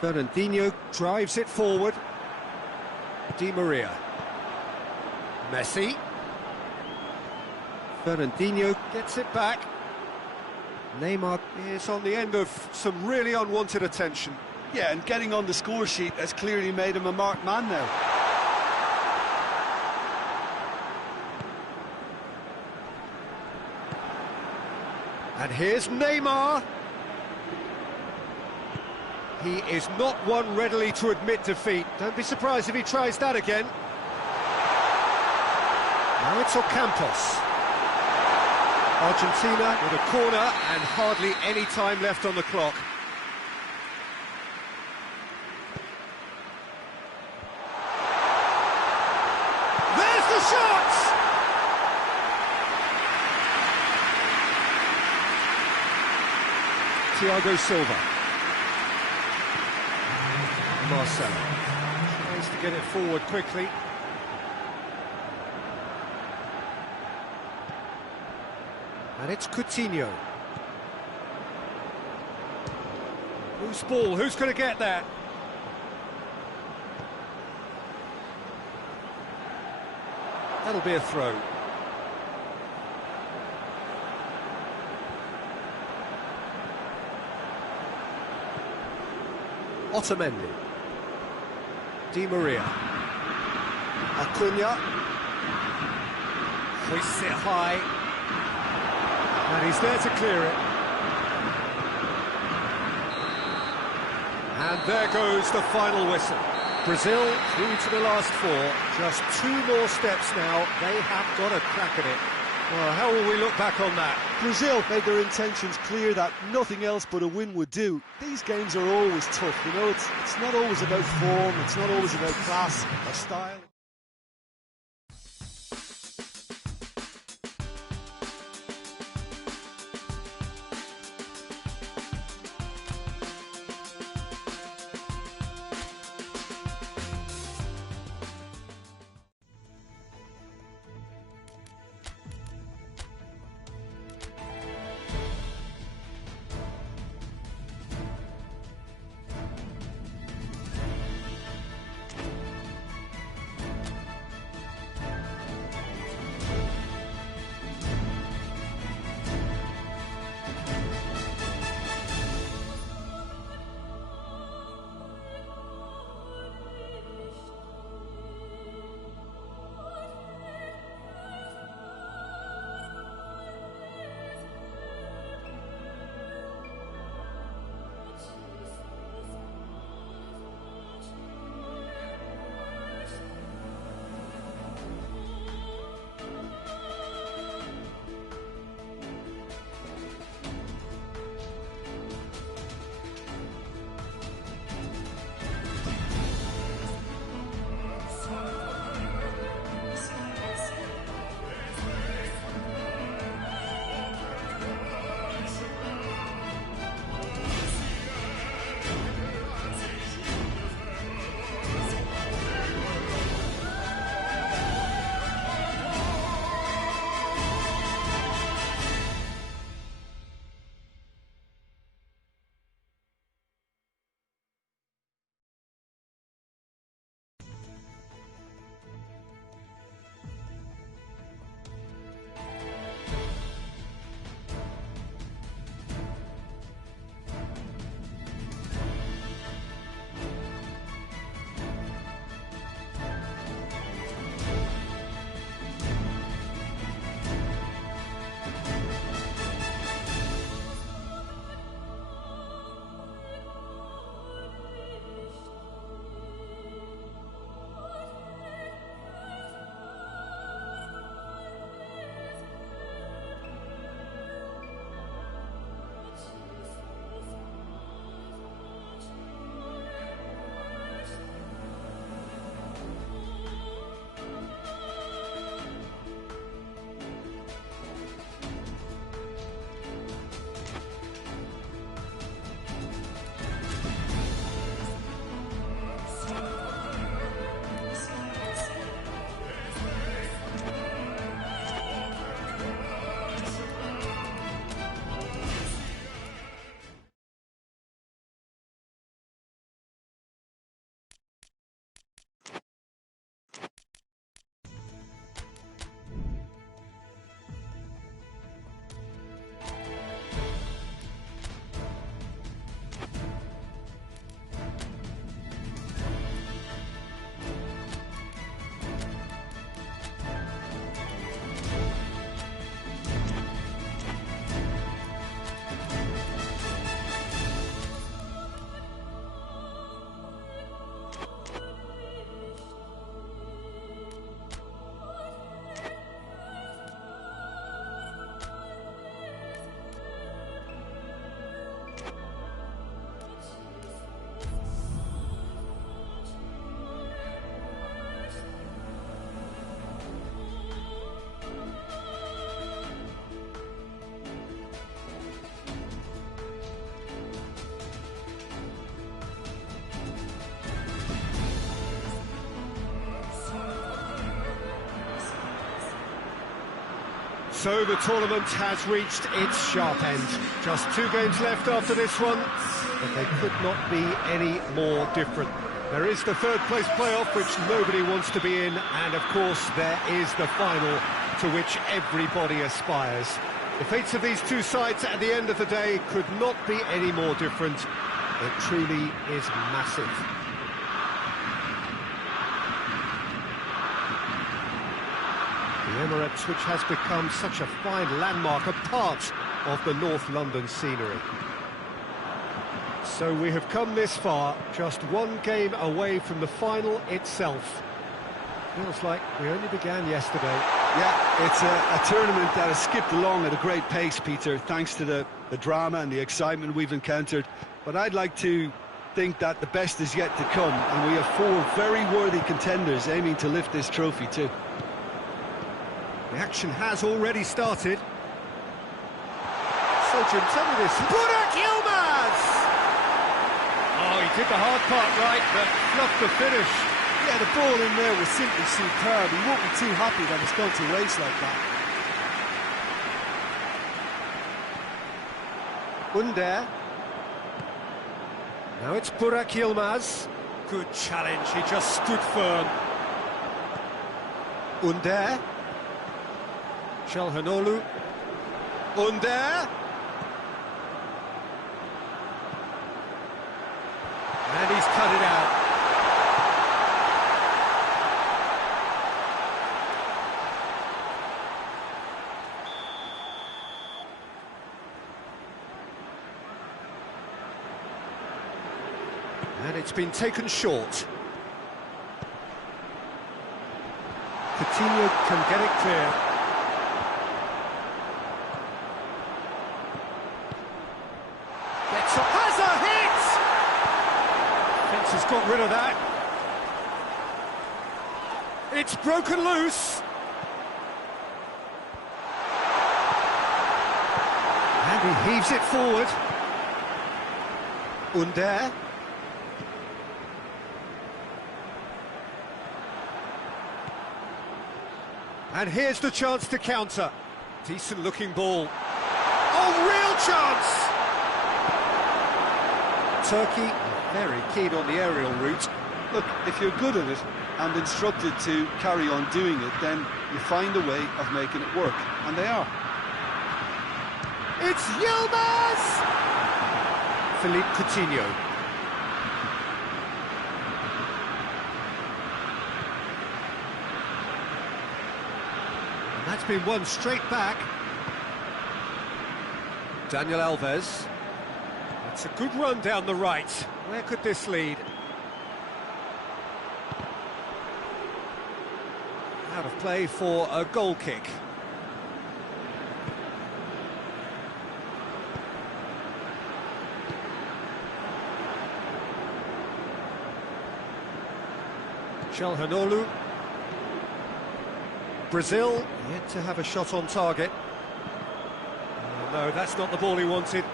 Fernandinho drives it forward. Di Maria. Messi. Fernandinho gets it back. Neymar is on the end of some really unwanted attention. Yeah, and getting on the score sheet has clearly made him a marked man now. And here's Neymar. He is not one readily to admit defeat. Don't be surprised if he tries that again. Now it's Ocampos. Argentina with a corner and hardly any time left on the clock. There's the shot! Thiago Silva. Marcelo tries to get it forward quickly. And it's Coutinho. Loose ball, who's going to get that? That'll be a throw. Otamendi. Di Maria. Acuna. Hoists it high. And he's there to clear it. And there goes the final whistle. Brazil through to the last four. Just 2 more steps now. They have got a crack at it. Well, how will we look back on that? Brazil made their intentions clear that nothing else but a win would do. These games are always tough, you know, it's not always about form, it's not always about class or style. So the tournament has reached its sharp end. Just 2 games left after this one, but they could not be any more different. There is the third-place playoff, which nobody wants to be in, and of course there is the final, to which everybody aspires. The fates of these two sides at the end of the day could not be any more different. It truly is massive. The Emirates, which has become such a fine landmark, a part of the North London scenery. So we have come this far, just 1 game away from the final itself. Feels like we only began yesterday. Yeah, it's a tournament that has skipped along at a great pace, Peter, thanks to the drama and the excitement we've encountered. But I'd like to think that the best is yet to come, and we have 4 very worthy contenders aiming to lift this trophy too. The action has already started. So Jim, tell me this. Burak Yilmaz! Oh, he did the hard part right, but fluffed the finish. Yeah, the ball in there was simply superb. He won't be too happy that it's gone to waste like that. Under. Now it's Burak Yilmaz. Good challenge, he just stood firm. Under. Çalhanoğlu. Under. And he's cut it out. And it's been taken short. Coutinho can get it clear. Gets up, has a hit! Fence has got rid of that. It's broken loose. And he heaves it forward. Under. And here's the chance to counter. Decent looking ball. Oh, real chance! Turkey very keen on the aerial route. Look, if you're good at it and instructed to carry on doing it, then you find a way of making it work, and they are. It's Yilmaz! Philippe Coutinho. And that's been won straight back. Daniel Alves. That's a good run down the right. Where could this lead? Out of play for a goal kick. Çalhanoğlu. Brazil yet to have a shot on target. Oh, no, that's not the ball he wanted.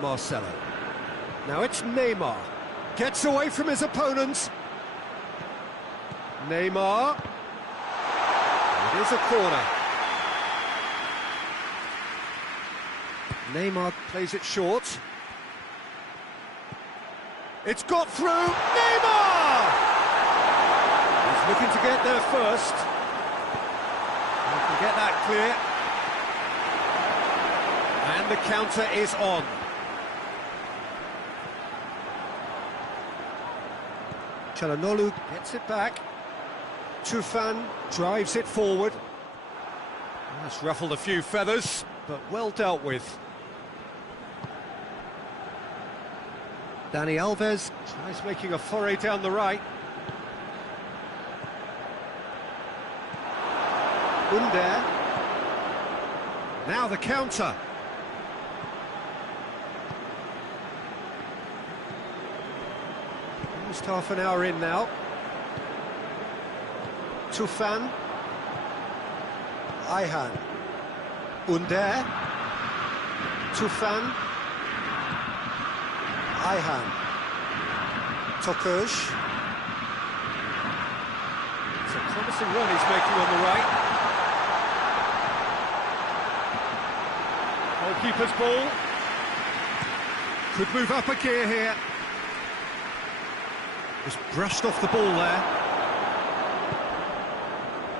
Marcelo. Now it's Neymar. Gets away from his opponents. Neymar. It is a corner. Neymar plays it short. It's got through. Neymar! He's looking to get there first. He can get that clear. And the counter is on. Çalhanoğlu gets it back. Tufan drives it forward. That's ruffled a few feathers, but well dealt with. Dani Alves tries making a foray down the right. Under. Now the counter. Almost half an hour in now. Tufan. Ayhan. Under. Tufan. Ayhan. Tokuş. It's a promising run he's making on the right. Goalkeeper's ball. Could move up a gear here. Just brushed off the ball there.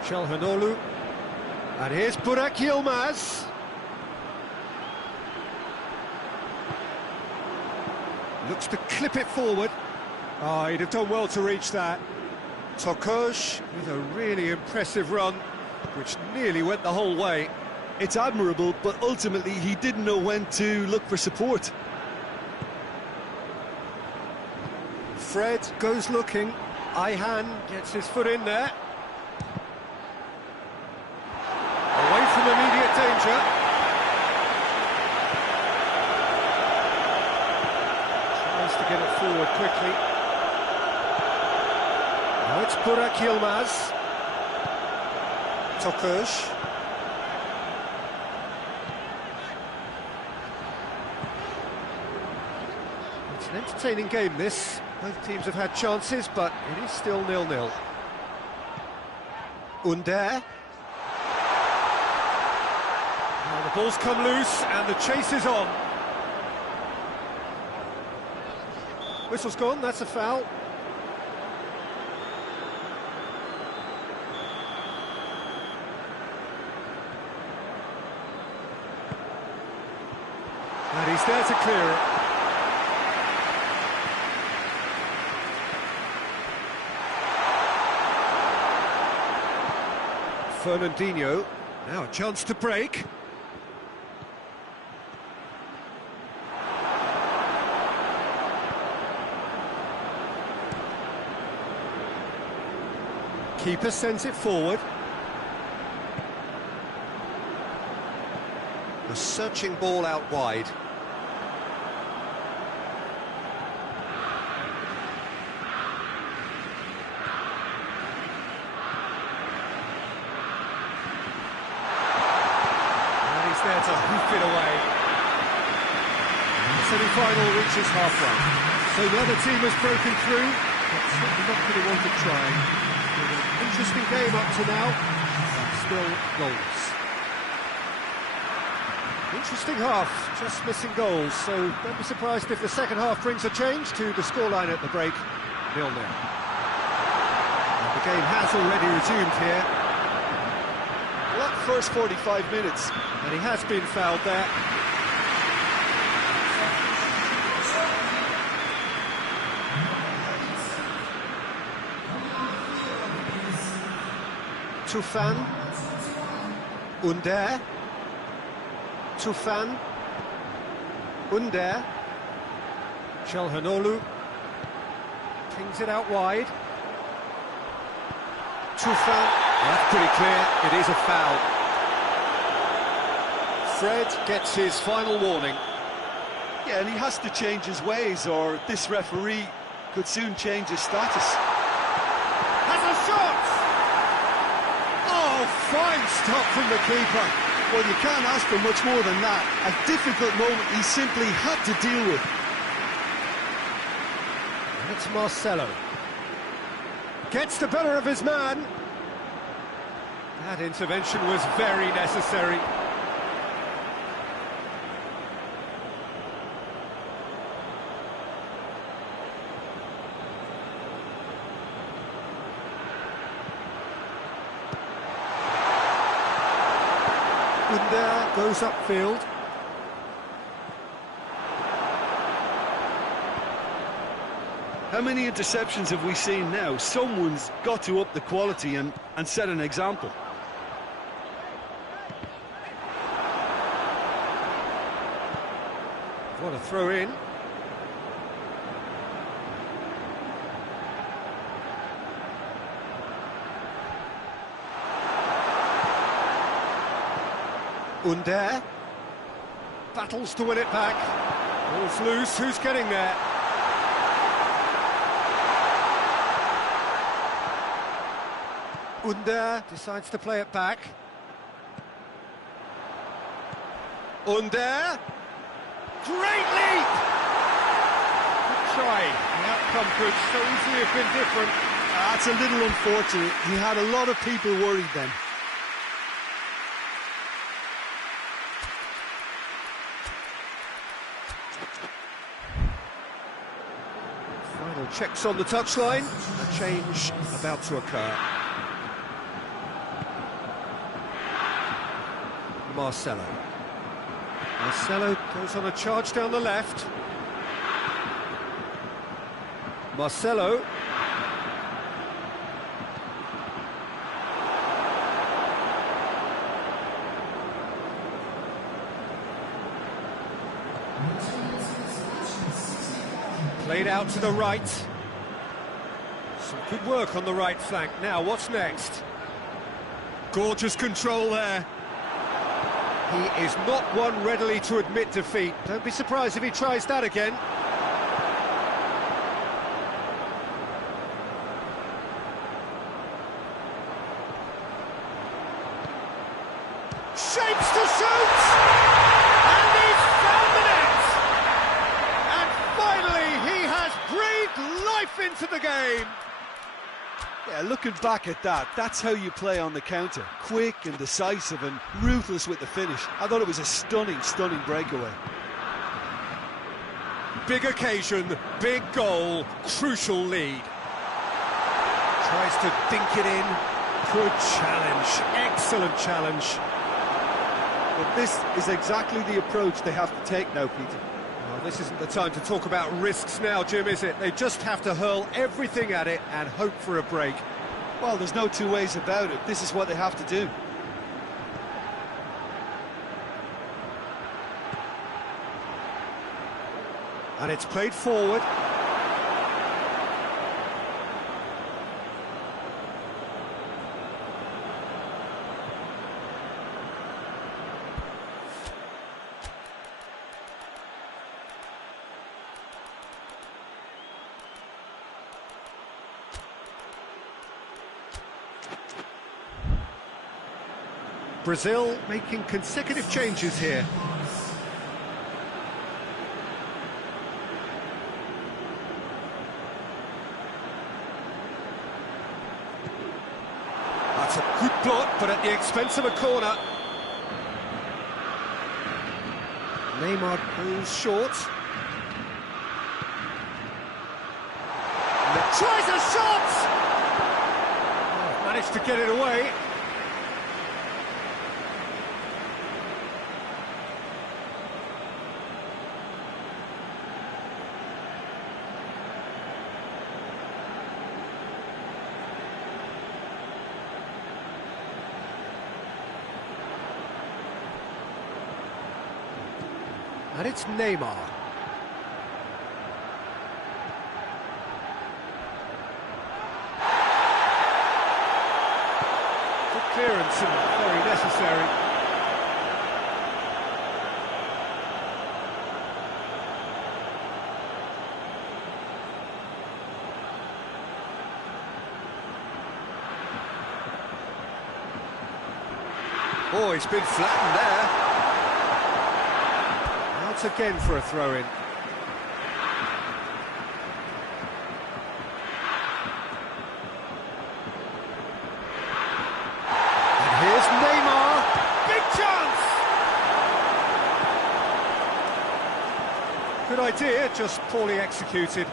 Çalhanoğlu. And here's Burak Yilmaz. Looks to clip it forward. Oh, he'd have done well to reach that. Tokosh with a really impressive run, which nearly went the whole way. It's admirable, but ultimately he didn't know when to look for support. Fred goes looking. Ayhan gets his foot in there. Away from immediate danger. Tries to get it forward quickly. Now it's Burak Yilmaz. Tokosh. It's an entertaining game, this. Both teams have had chances, but it is still 0-0. Under. Now the ball's come loose and the chase is on. Whistle's gone, that's a foul. And he's there to clear it. Fernandinho, now a chance to break. Keeper sends it forward. A searching ball out wide. There to hoof it away. The semi-final reaches halfway. So the other team has broken through, but certainly not going to want to try. An interesting game up to now, but still goals. Interesting half, just missing goals, so don't be surprised if the second half brings a change to the scoreline at the break, 0-0. And the game has already resumed here. That first 45 minutes. And he has been fouled there. Tufan. Under. Tufan. Under. Çalhanoğlu. Pings it out wide. Tufan. That's pretty clear, it is a foul. Fred gets his final warning. Yeah, and he has to change his ways, or this referee could soon change his status. Has a shot! Oh, fine stop from the keeper. Well, you can't ask for much more than that. A difficult moment he simply had to deal with. And it's Marcelo. Gets the better of his man. That intervention was very necessary. Under goes upfield. How many interceptions have we seen now? Someone's got to up the quality and set an example. What a throw in. Under. Battles to win it back. Ball's loose, who's getting there? Under decides to play it back. Under. Great leap! Good try. The outcome could so easily have been different. That's a little unfortunate. He had a lot of people worried then. checks on the touchline, a change about to occur. Marcelo goes on a charge down the left. Marcelo. Played out to the right. Some good work on the right flank. Now, what's next? Gorgeous control there. He is not one readily to admit defeat. Don't be surprised if he tries that again. Shapes to shoot! And he's found the net! And finally, he has breathed life into the game! Yeah, looking back at that, that's how you play on the counter. Quick and decisive and ruthless with the finish. I thought it was a stunning, stunning breakaway. Big occasion, big goal, crucial lead. Tries to dink it in. Good challenge, excellent challenge. But this is exactly the approach they have to take now, Peter. Well, this isn't the time to talk about risks now, Jim, is it? They just have to hurl everything at it and hope for a break. Well, there's no two ways about it. This is what they have to do. And it's played forward. Brazil making consecutive changes here. That's a good block, but at the expense of a corner. Neymar pulls short. Tries a shot! Oh, managed to get it away. And it's Neymar. Good clearance and very necessary. Oh, he's been flattened there. Again for a throw-in. And here's Neymar. Big chance! Good idea, just poorly executed.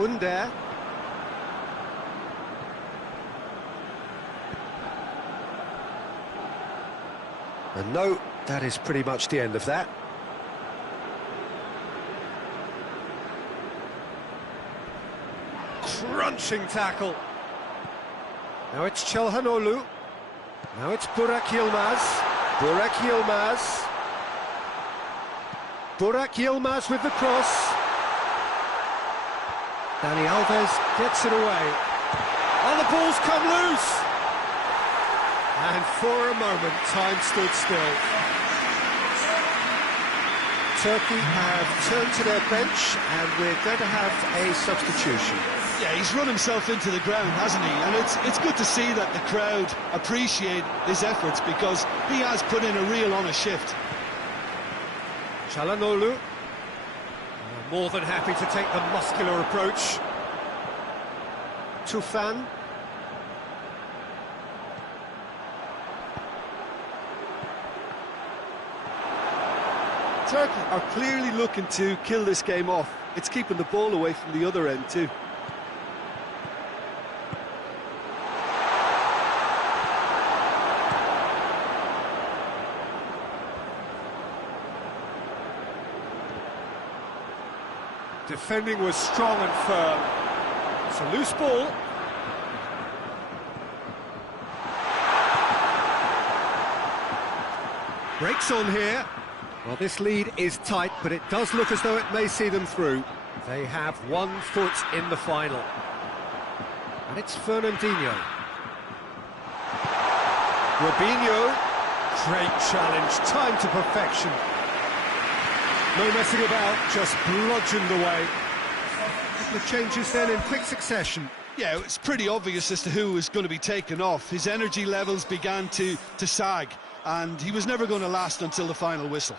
Under. And no, that is pretty much the end of that. Crunching tackle. Now it's Çalhanoğlu. Now it's Burak Yilmaz. Burak Yilmaz. Burak Yilmaz with the cross. Dani Alves gets it away. And the ball's come loose. And for a moment, time stood still. Turkey have turned to their bench, and we're going to have a substitution. Yeah, he's run himself into the ground, hasn't he? And it's good to see that the crowd appreciate his efforts, because he has put in a real honest shift. Çalhanoğlu, more than happy to take the muscular approach. Tufan. Turkey are clearly looking to kill this game off. It's keeping the ball away from the other end too. Defending was strong and firm. It's a loose ball. Breaks on here. Well, this lead is tight, but it does look as though it may see them through. They have 1 foot in the final. And it's Fernandinho. Robinho. Great challenge, time to perfection. No messing about, just bludgeoned away. The changes then in quick succession. Yeah, it's pretty obvious as to who was going to be taken off. His energy levels began to sag, and he was never going to last until the final whistle.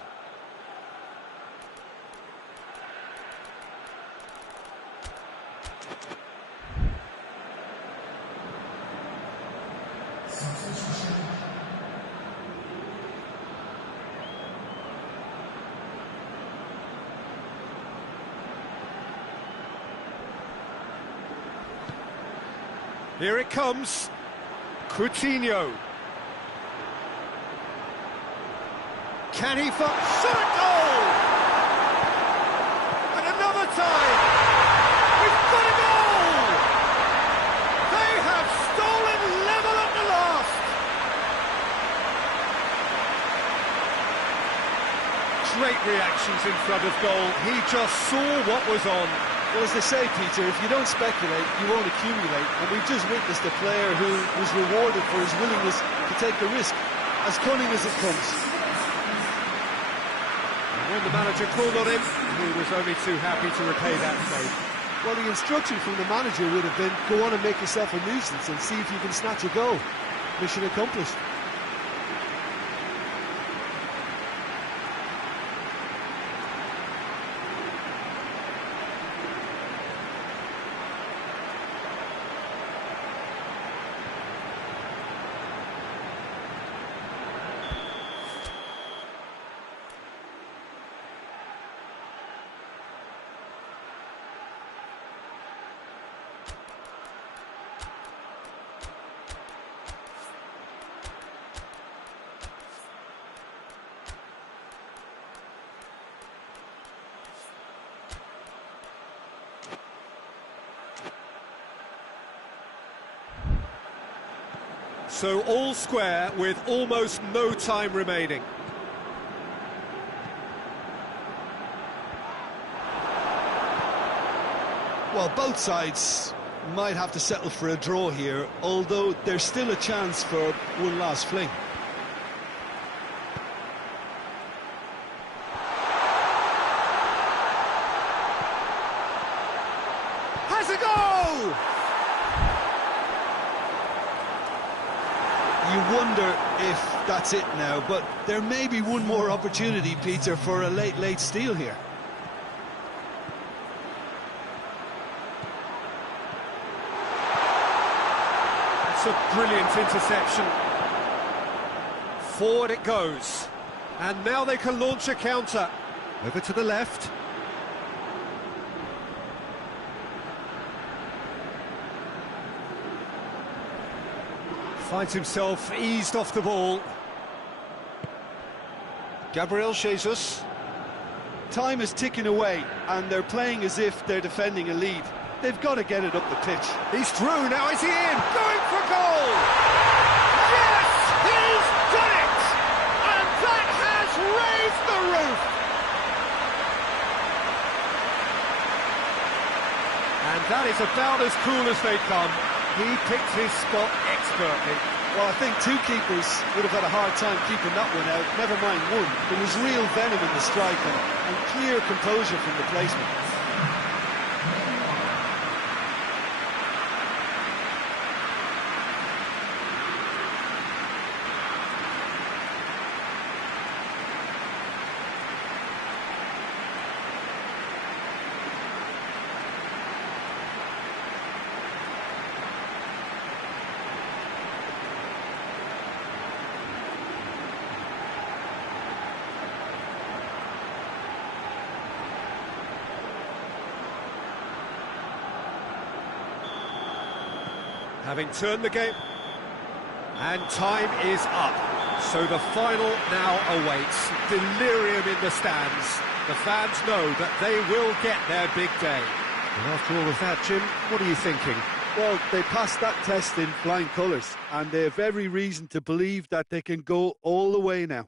Here it comes. Coutinho. Can he shot a goal! And another time! We've got a goal! They have stolen level at the last! Great reactions in front of goal. He just saw what was on. Well, as they say, Peter, if you don't speculate, you won't accumulate. And we've just witnessed a player who was rewarded for his willingness to take the risk, as cunning as it comes. And when the manager called on him, he was only too happy to repay that favour. Well, the instruction from the manager would have been, go on and make yourself a nuisance and see if you can snatch a goal. Mission accomplished. So all square with almost no time remaining. Well, both sides might have to settle for a draw here, although there's still a chance for one last fling. Has a goal! You wonder if that's it now, but there may be one more opportunity, Peter, for a late steal here. It's a brilliant interception. Forward it goes. And now they can launch a counter. Over to the left. Finds himself eased off the ball. Gabriel Jesus. Time is ticking away, and they're playing as if they're defending a lead. They've got to get it up the pitch. He's through, now is he in? Going for goal! Yes, he's done it! And that has raised the roof! And that is about as cool as they come. He picked his spot expertly. Well, I think two keepers would have had a hard time keeping that one out, never mind one. There was real venom in the strike and clear composure from the placement. Having turned the game, and time is up. So the final now awaits. Delirium in the stands. The fans know that they will get their big day. And after all of that, Jim, what are you thinking? Well, they passed that test in flying colours, and they have every reason to believe that they can go all the way now.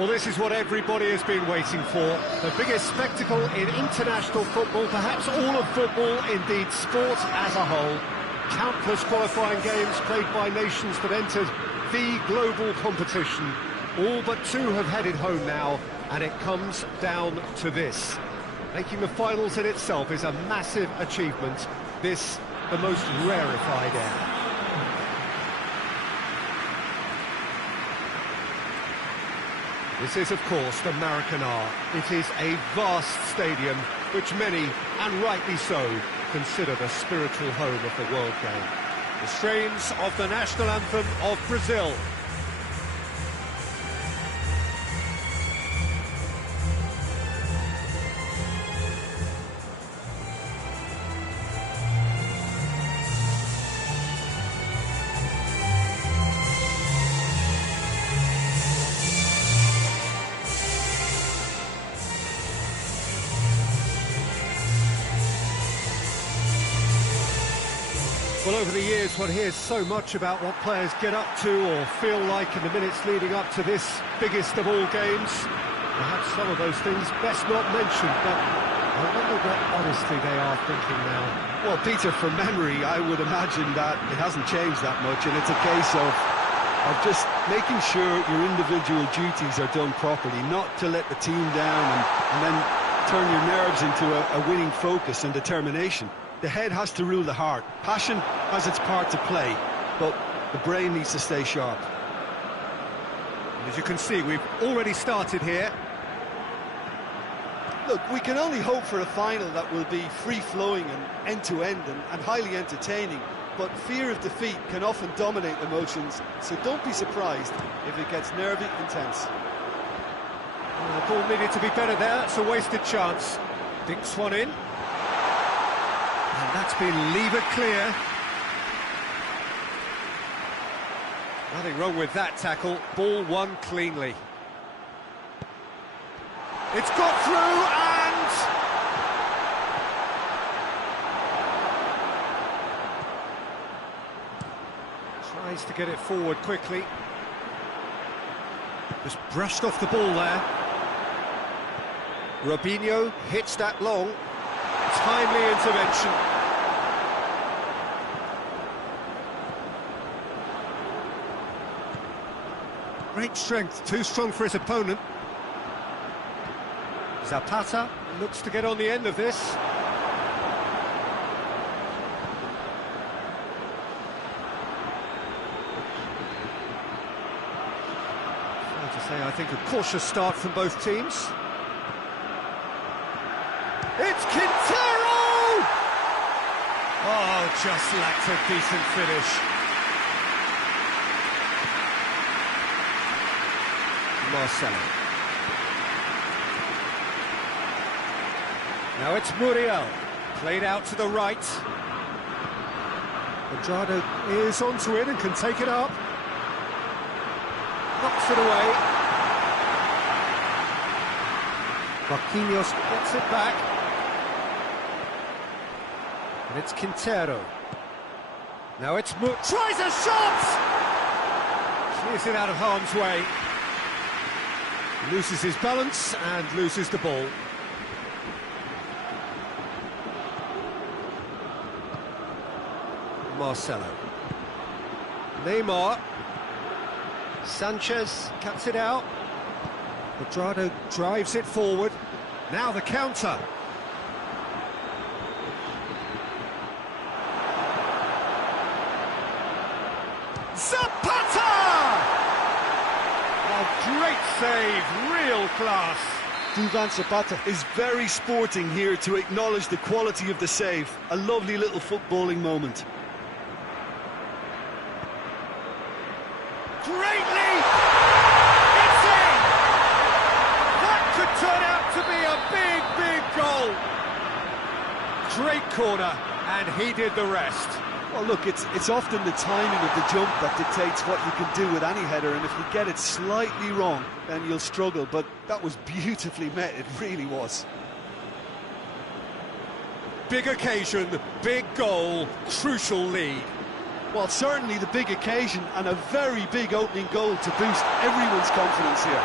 Well, this is what everybody has been waiting for. The biggest spectacle in international football, perhaps all of football, indeed sport as a whole. Countless qualifying games played by nations that entered the global competition. All but two have headed home now, and it comes down to this. Making the finals in itself is a massive achievement. This, the most rarefied air. This is, of course, the Maracanã. It is a vast stadium, which many, and rightly so, consider the spiritual home of the world game. The strains of the national anthem of Brazil. Well, over the years, one hears so much about what players get up to or feel like in the minutes leading up to this biggest of all games. Perhaps some of those things best not mentioned, but I wonder what honestly they are thinking now. Well, Peter, from memory, I would imagine that it hasn't changed that much, and it's a case of just making sure your individual duties are done properly, not to let the team down and then turn your nerves into a winning focus and determination. The head has to rule the heart. Passion has its part to play, but the brain needs to stay sharp. And as you can see, we've already started here. Look, we can only hope for a final that will be free-flowing and end-to-end and highly entertaining, but fear of defeat can often dominate emotions, so don't be surprised if it gets nervy and tense. Well, the ball needed to be better there. It's a wasted chance. Dinks one in. And that's been levered clear. Nothing wrong with that tackle. Ball won cleanly. It's got through and... tries to get it forward quickly. Just brushed off the ball there. Robinho hits that long. Timely intervention. Great strength, too strong for his opponent. Zapata looks to get on the end of this. Fair to say, I think a cautious start from both teams. It's Quintero! Oh, just lacked a decent finish. Marcelo. Now it's Muriel, played out to the right. Andrade is onto it and can take it up. Knocks it away. Marquinhos gets it back. And it's Quintero. Now it's tries a shot! Clears it out of harm's way. Loses his balance and loses the ball. Marcelo. Neymar. Sanchez cuts it out. Quadrado drives it forward. Now the counter. Zapata! Oh, great save, real class. Duvan Zapata Is very sporting here to acknowledge the quality of the save. A lovely little footballing moment. Great lead! It's in! That could turn out to be a big, big goal. Great corner, and he did the rest. Well, look, it's often the timing of the jump that dictates what you can do with any header, and if you get it slightly wrong, then you'll struggle, but that was beautifully met, it really was. Big occasion, big goal, crucial lead. Well, certainly the big occasion and a very big opening goal to boost everyone's confidence here.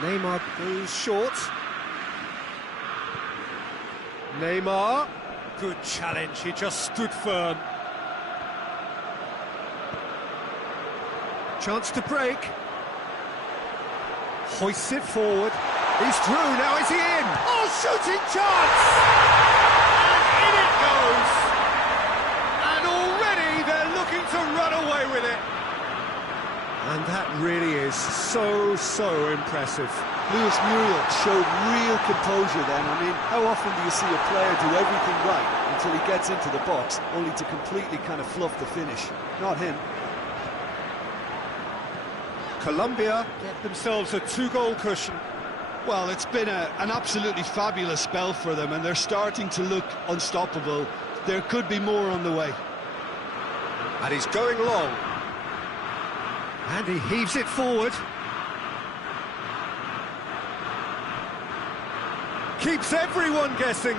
Neymar goes short. Neymar, good challenge, he just stood firm. Chance to break. Hoists it forward. He's through, now is he in? Oh, shooting chance! And in it goes! And already they're looking to run away. And that really is so impressive. Luis Muriel showed real composure then. I mean, how often do you see a player do everything right until he gets into the box, only to completely kind of fluff the finish? Not him. Colombia get themselves a 2-goal cushion. Well, it's been an absolutely fabulous spell for them, and they're starting to look unstoppable. There could be more on the way. And he's going long. And he heaves it forward. Keeps everyone guessing.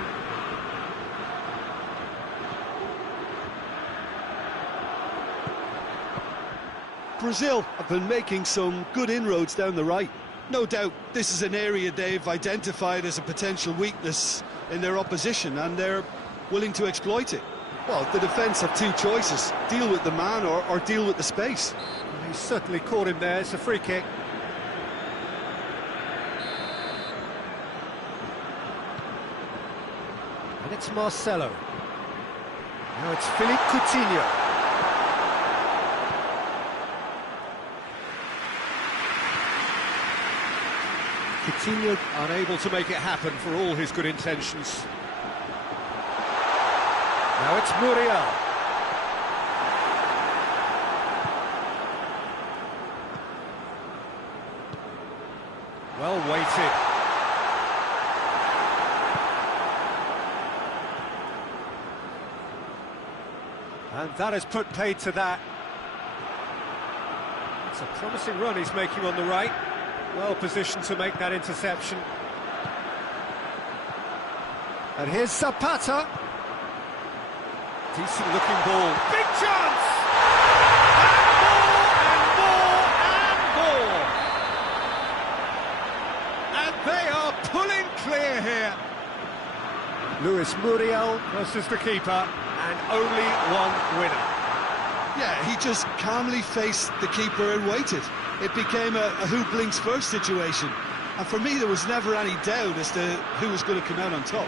Brazil have been making some good inroads down the right. No doubt this is an area they've identified as a potential weakness in their opposition, and they're willing to exploit it. Well, the defence have two choices: deal with the man or deal with the space. He's certainly caught him there. It's a free kick. And it's Marcelo. Now it's Philippe Coutinho. Coutinho unable to make it happen for all his good intentions. Now it's Muriel. Well weighted. And that has put paid to that. It's a promising run he's making on the right. Well positioned to make that interception. And here's Zapata. Decent looking ball. Big chance! And more! And they are pulling clear here. Luis Muriel versus the keeper, and only one winner. Yeah, he just calmly faced the keeper and waited. It became a who blinks first situation. And for me, there was never any doubt as to who was going to come out on top.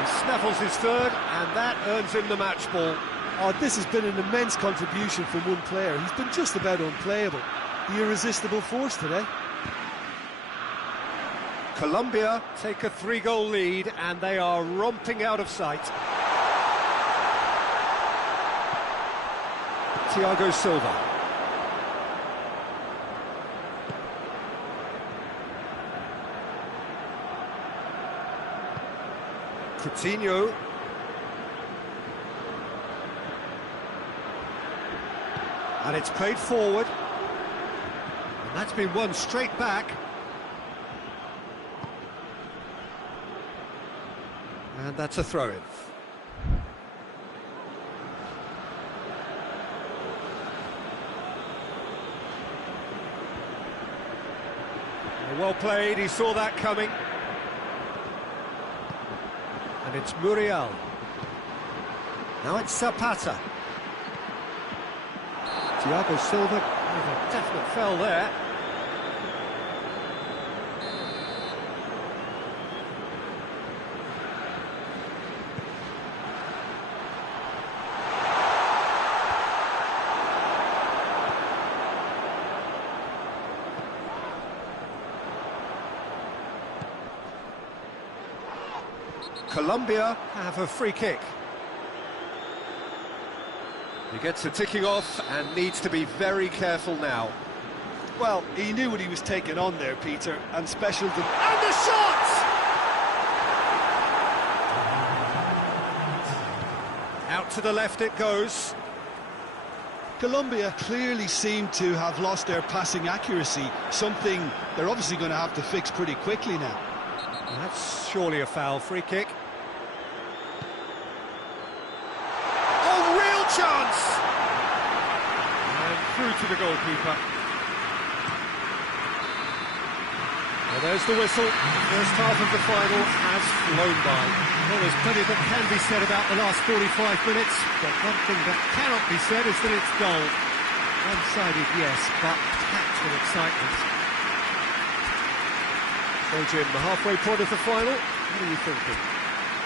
He snaffles his third, and that earns him the match ball. Oh, this has been an immense contribution from one player. He's been just about unplayable. The irresistible force today. Colombia take a 3-goal lead, and they are romping out of sight. Thiago Silva. Coutinho. And it's played forward. And that's been won straight back. And that's a throw-in. Well played, he saw that coming. And it's Muriel. Now it's Zapata. Thiago Silva with a definite foul there. Colombia have a free kick. He gets the ticking off and needs to be very careful now. Well, he knew what he was taking on there, Peter, and special... And the shot! Out to the left it goes. Colombia clearly seem to have lost their passing accuracy, something they're obviously going to have to fix pretty quickly now. That's surely a foul. Free kick. Chance! And through to the goalkeeper. Well, there's the whistle. The first half of the final has flown by. Well, there's plenty that can be said about the last 45 minutes, but one thing that cannot be said is that it's dull. One-sided, yes, but packed with excitement. So, Jim, the halfway point of the final, what are you thinking?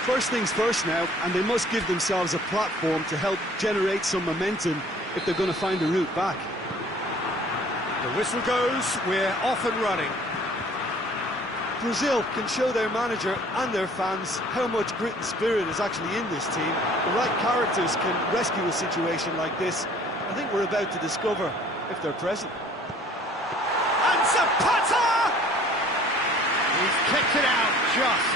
First things first now, and they must give themselves a platform to help generate some momentum if they're going to find a route back. The whistle goes, we're off and running. Brazil can show their manager and their fans how much grit and spirit is actually in this team. The right characters can rescue a situation like this. I think we're about to discover if they're present. And Zapata! He's kicked it out just.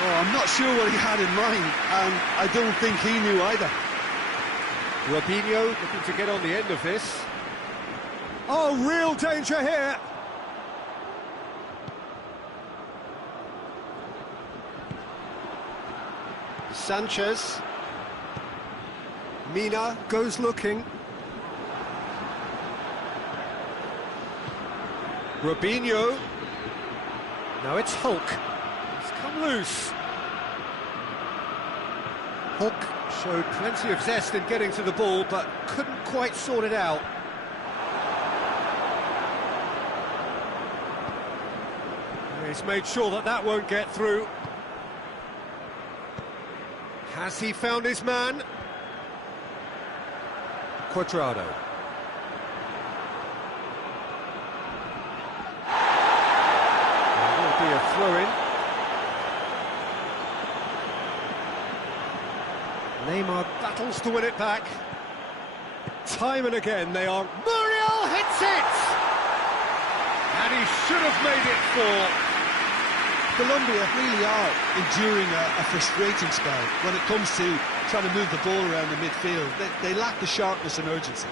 Oh, I'm not sure what he had in mind, and I don't think he knew either. Robinho looking to get on the end of this. Oh, real danger here. Sanchez. Mina goes looking. Robinho. Now it's Hulk. He's come loose. Hulk showed plenty of zest in getting to the ball, but couldn't quite sort it out. He's made sure that that won't get through. Has he found his man? Quadrado. There will be a throw-in. Neymar battles to win it back. Time and again they are... Muriel hits it! And he should have made it fall. Colombia really are enduring a frustrating spell when it comes to trying to move the ball around the midfield. They lack the sharpness and urgency.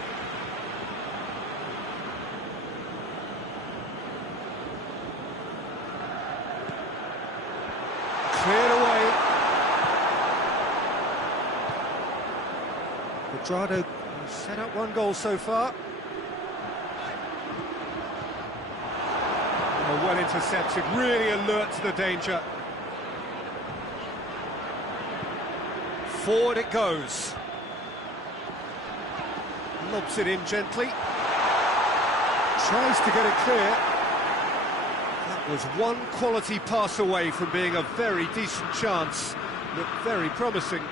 Cleared away. Quadrado set up one goal so far. Well intercepted, really alert to the danger. Forward it goes. Lobs it in gently. Tries to get it clear. That was one quality pass away from being a very decent chance. Looked very promising.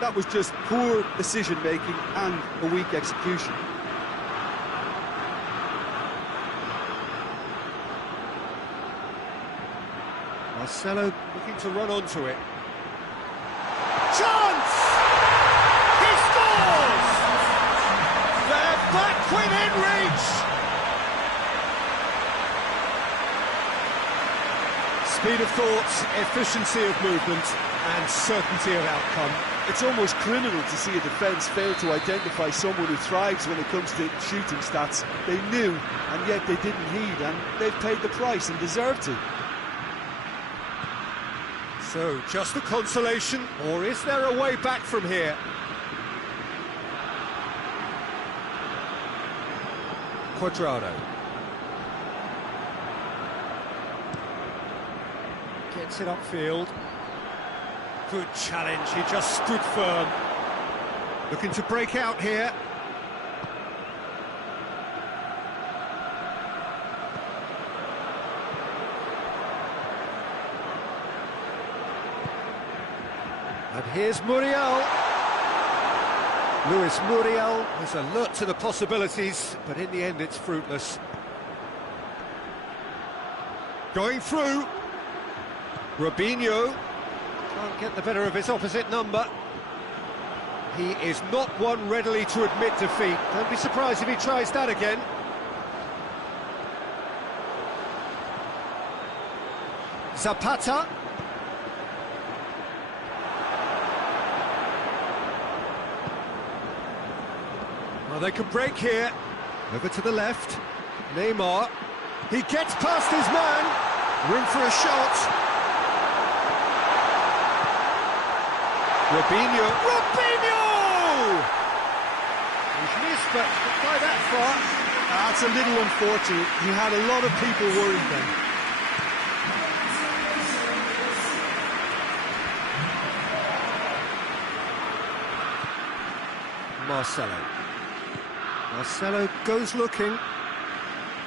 That was just poor decision-making and a weak execution. Marcelo looking to run onto it. Chance! He scores! They're back within reach! Speed of thought, efficiency of movement, and certainty of outcome. It's almost criminal to see a defence fail to identify someone who thrives when it comes to shooting stats. They knew, and yet they didn't heed, and they've paid the price and deserve to. So, just a consolation, or is there a way back from here? Quadrado. Gets it upfield. Good challenge, he just stood firm. Looking to break out here. And here's Muriel. Luis Muriel is alert to the possibilities, but in the end it's fruitless. Going through. Robinho can't get the better of his opposite number. He is not one readily to admit defeat. Don't be surprised if he tries that again. Zapata. Well, they could break here. Over to the left. Neymar. He gets past his man. Room for a shot. Robinho. He's missed, but not by that far. That's a little unfortunate. He had a lot of people worried then. Marcelo goes looking.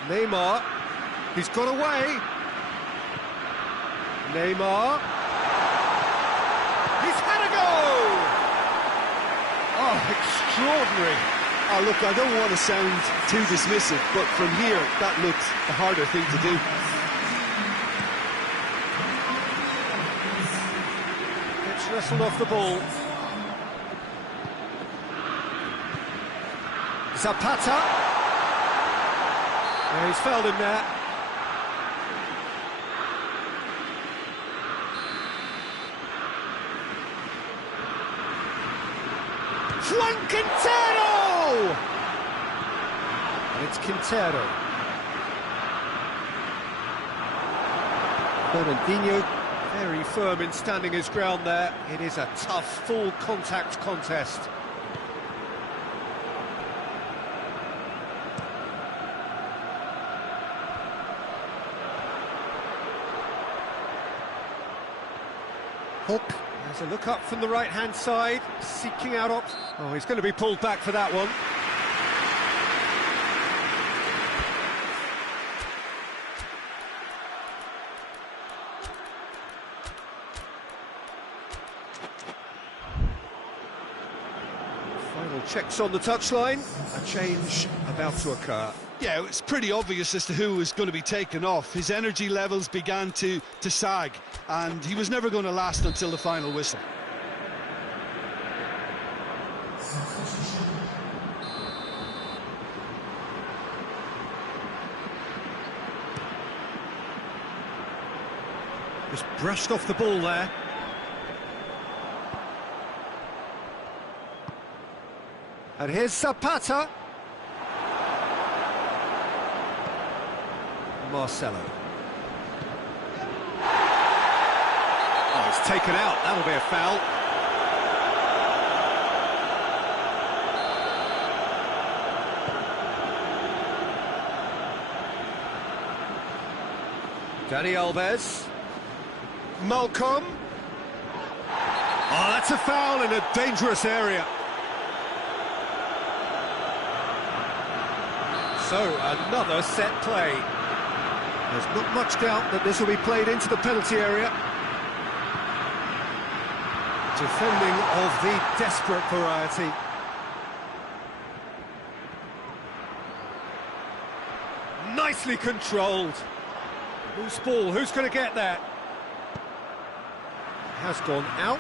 Neymar. He's got away. Neymar. He's had a go! Oh, extraordinary. Oh, look, I don't want to sound too dismissive, but from here, that looked the harder thing to do. It's wrestled off the ball. Zapata. Yeah, he's fouled him there. Juan Quintero! And it's Quintero. Fernandinho, very firm in standing his ground there. It is a tough, full contact contest. Hook. There's a look up from the right-hand side, seeking out options. Oh, he's going to be pulled back for that one. Final checks on the touchline. A change about to occur. Yeah, it's pretty obvious as to who was going to be taken off. His energy levels began to sag, and he was never going to last until the final whistle. Just brushed off the ball there. And here's Zapata. Marcelo. Oh, it's taken out. That'll be a foul. Dani Alves. Malcolm. Oh, that's a foul in a dangerous area. So, another set play. There's not much doubt that this will be played into the penalty area. Defending of the desperate variety. Nicely controlled. Loose ball, who's going to get that? Has gone out.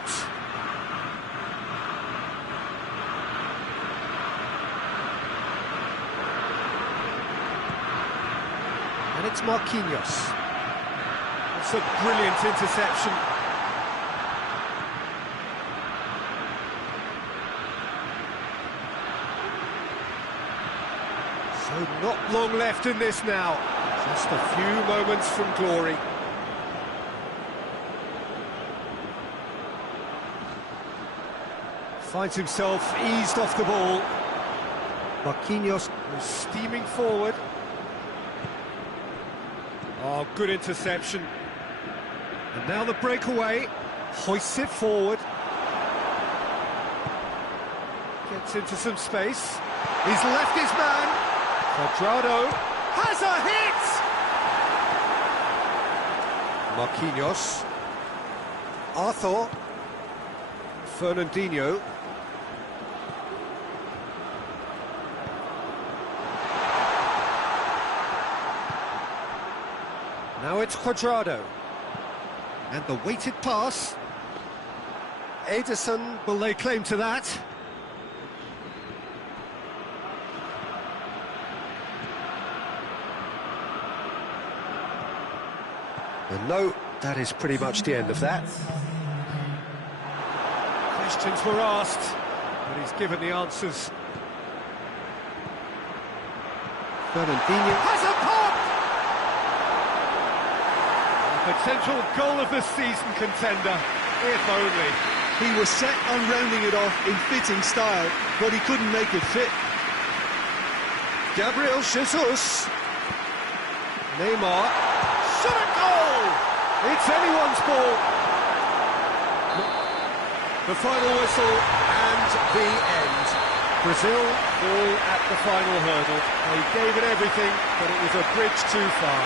And it's Marquinhos. It's a brilliant interception. So not long left in this now. Just a few moments from glory. Finds himself eased off the ball. Marquinhos was steaming forward. Oh, good interception. And now the breakaway. Hoists it forward. Gets into some space. He's left his man. Cuadrado has a hit! Marquinhos. Arthur. Fernandinho. Now it's Cuadrado. And the weighted pass. Ederson will lay claim to that. And no, that is pretty much the end of that. Questions were asked, but he's given the answers. Fernandinho has a pop! A potential goal of the season contender, if only. He was set on rounding it off in fitting style, but he couldn't make it fit. Gabriel Jesus. Neymar. Shot a goal! It's anyone's ball. The final whistle and the end. Brazil all at the final hurdle. They gave it everything, but it was a bridge too far.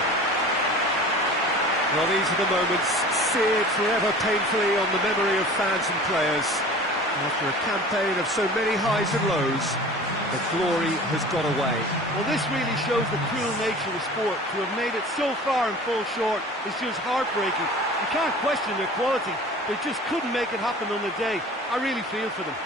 Well, these are the moments seared forever painfully on the memory of fans and players. After a campaign of so many highs and lows, the glory has got away. Well, this really shows the cruel nature of sport. To have made it so far and fall short is just heartbreaking. You can't question their quality. They just couldn't make it happen on the day. I really feel for them.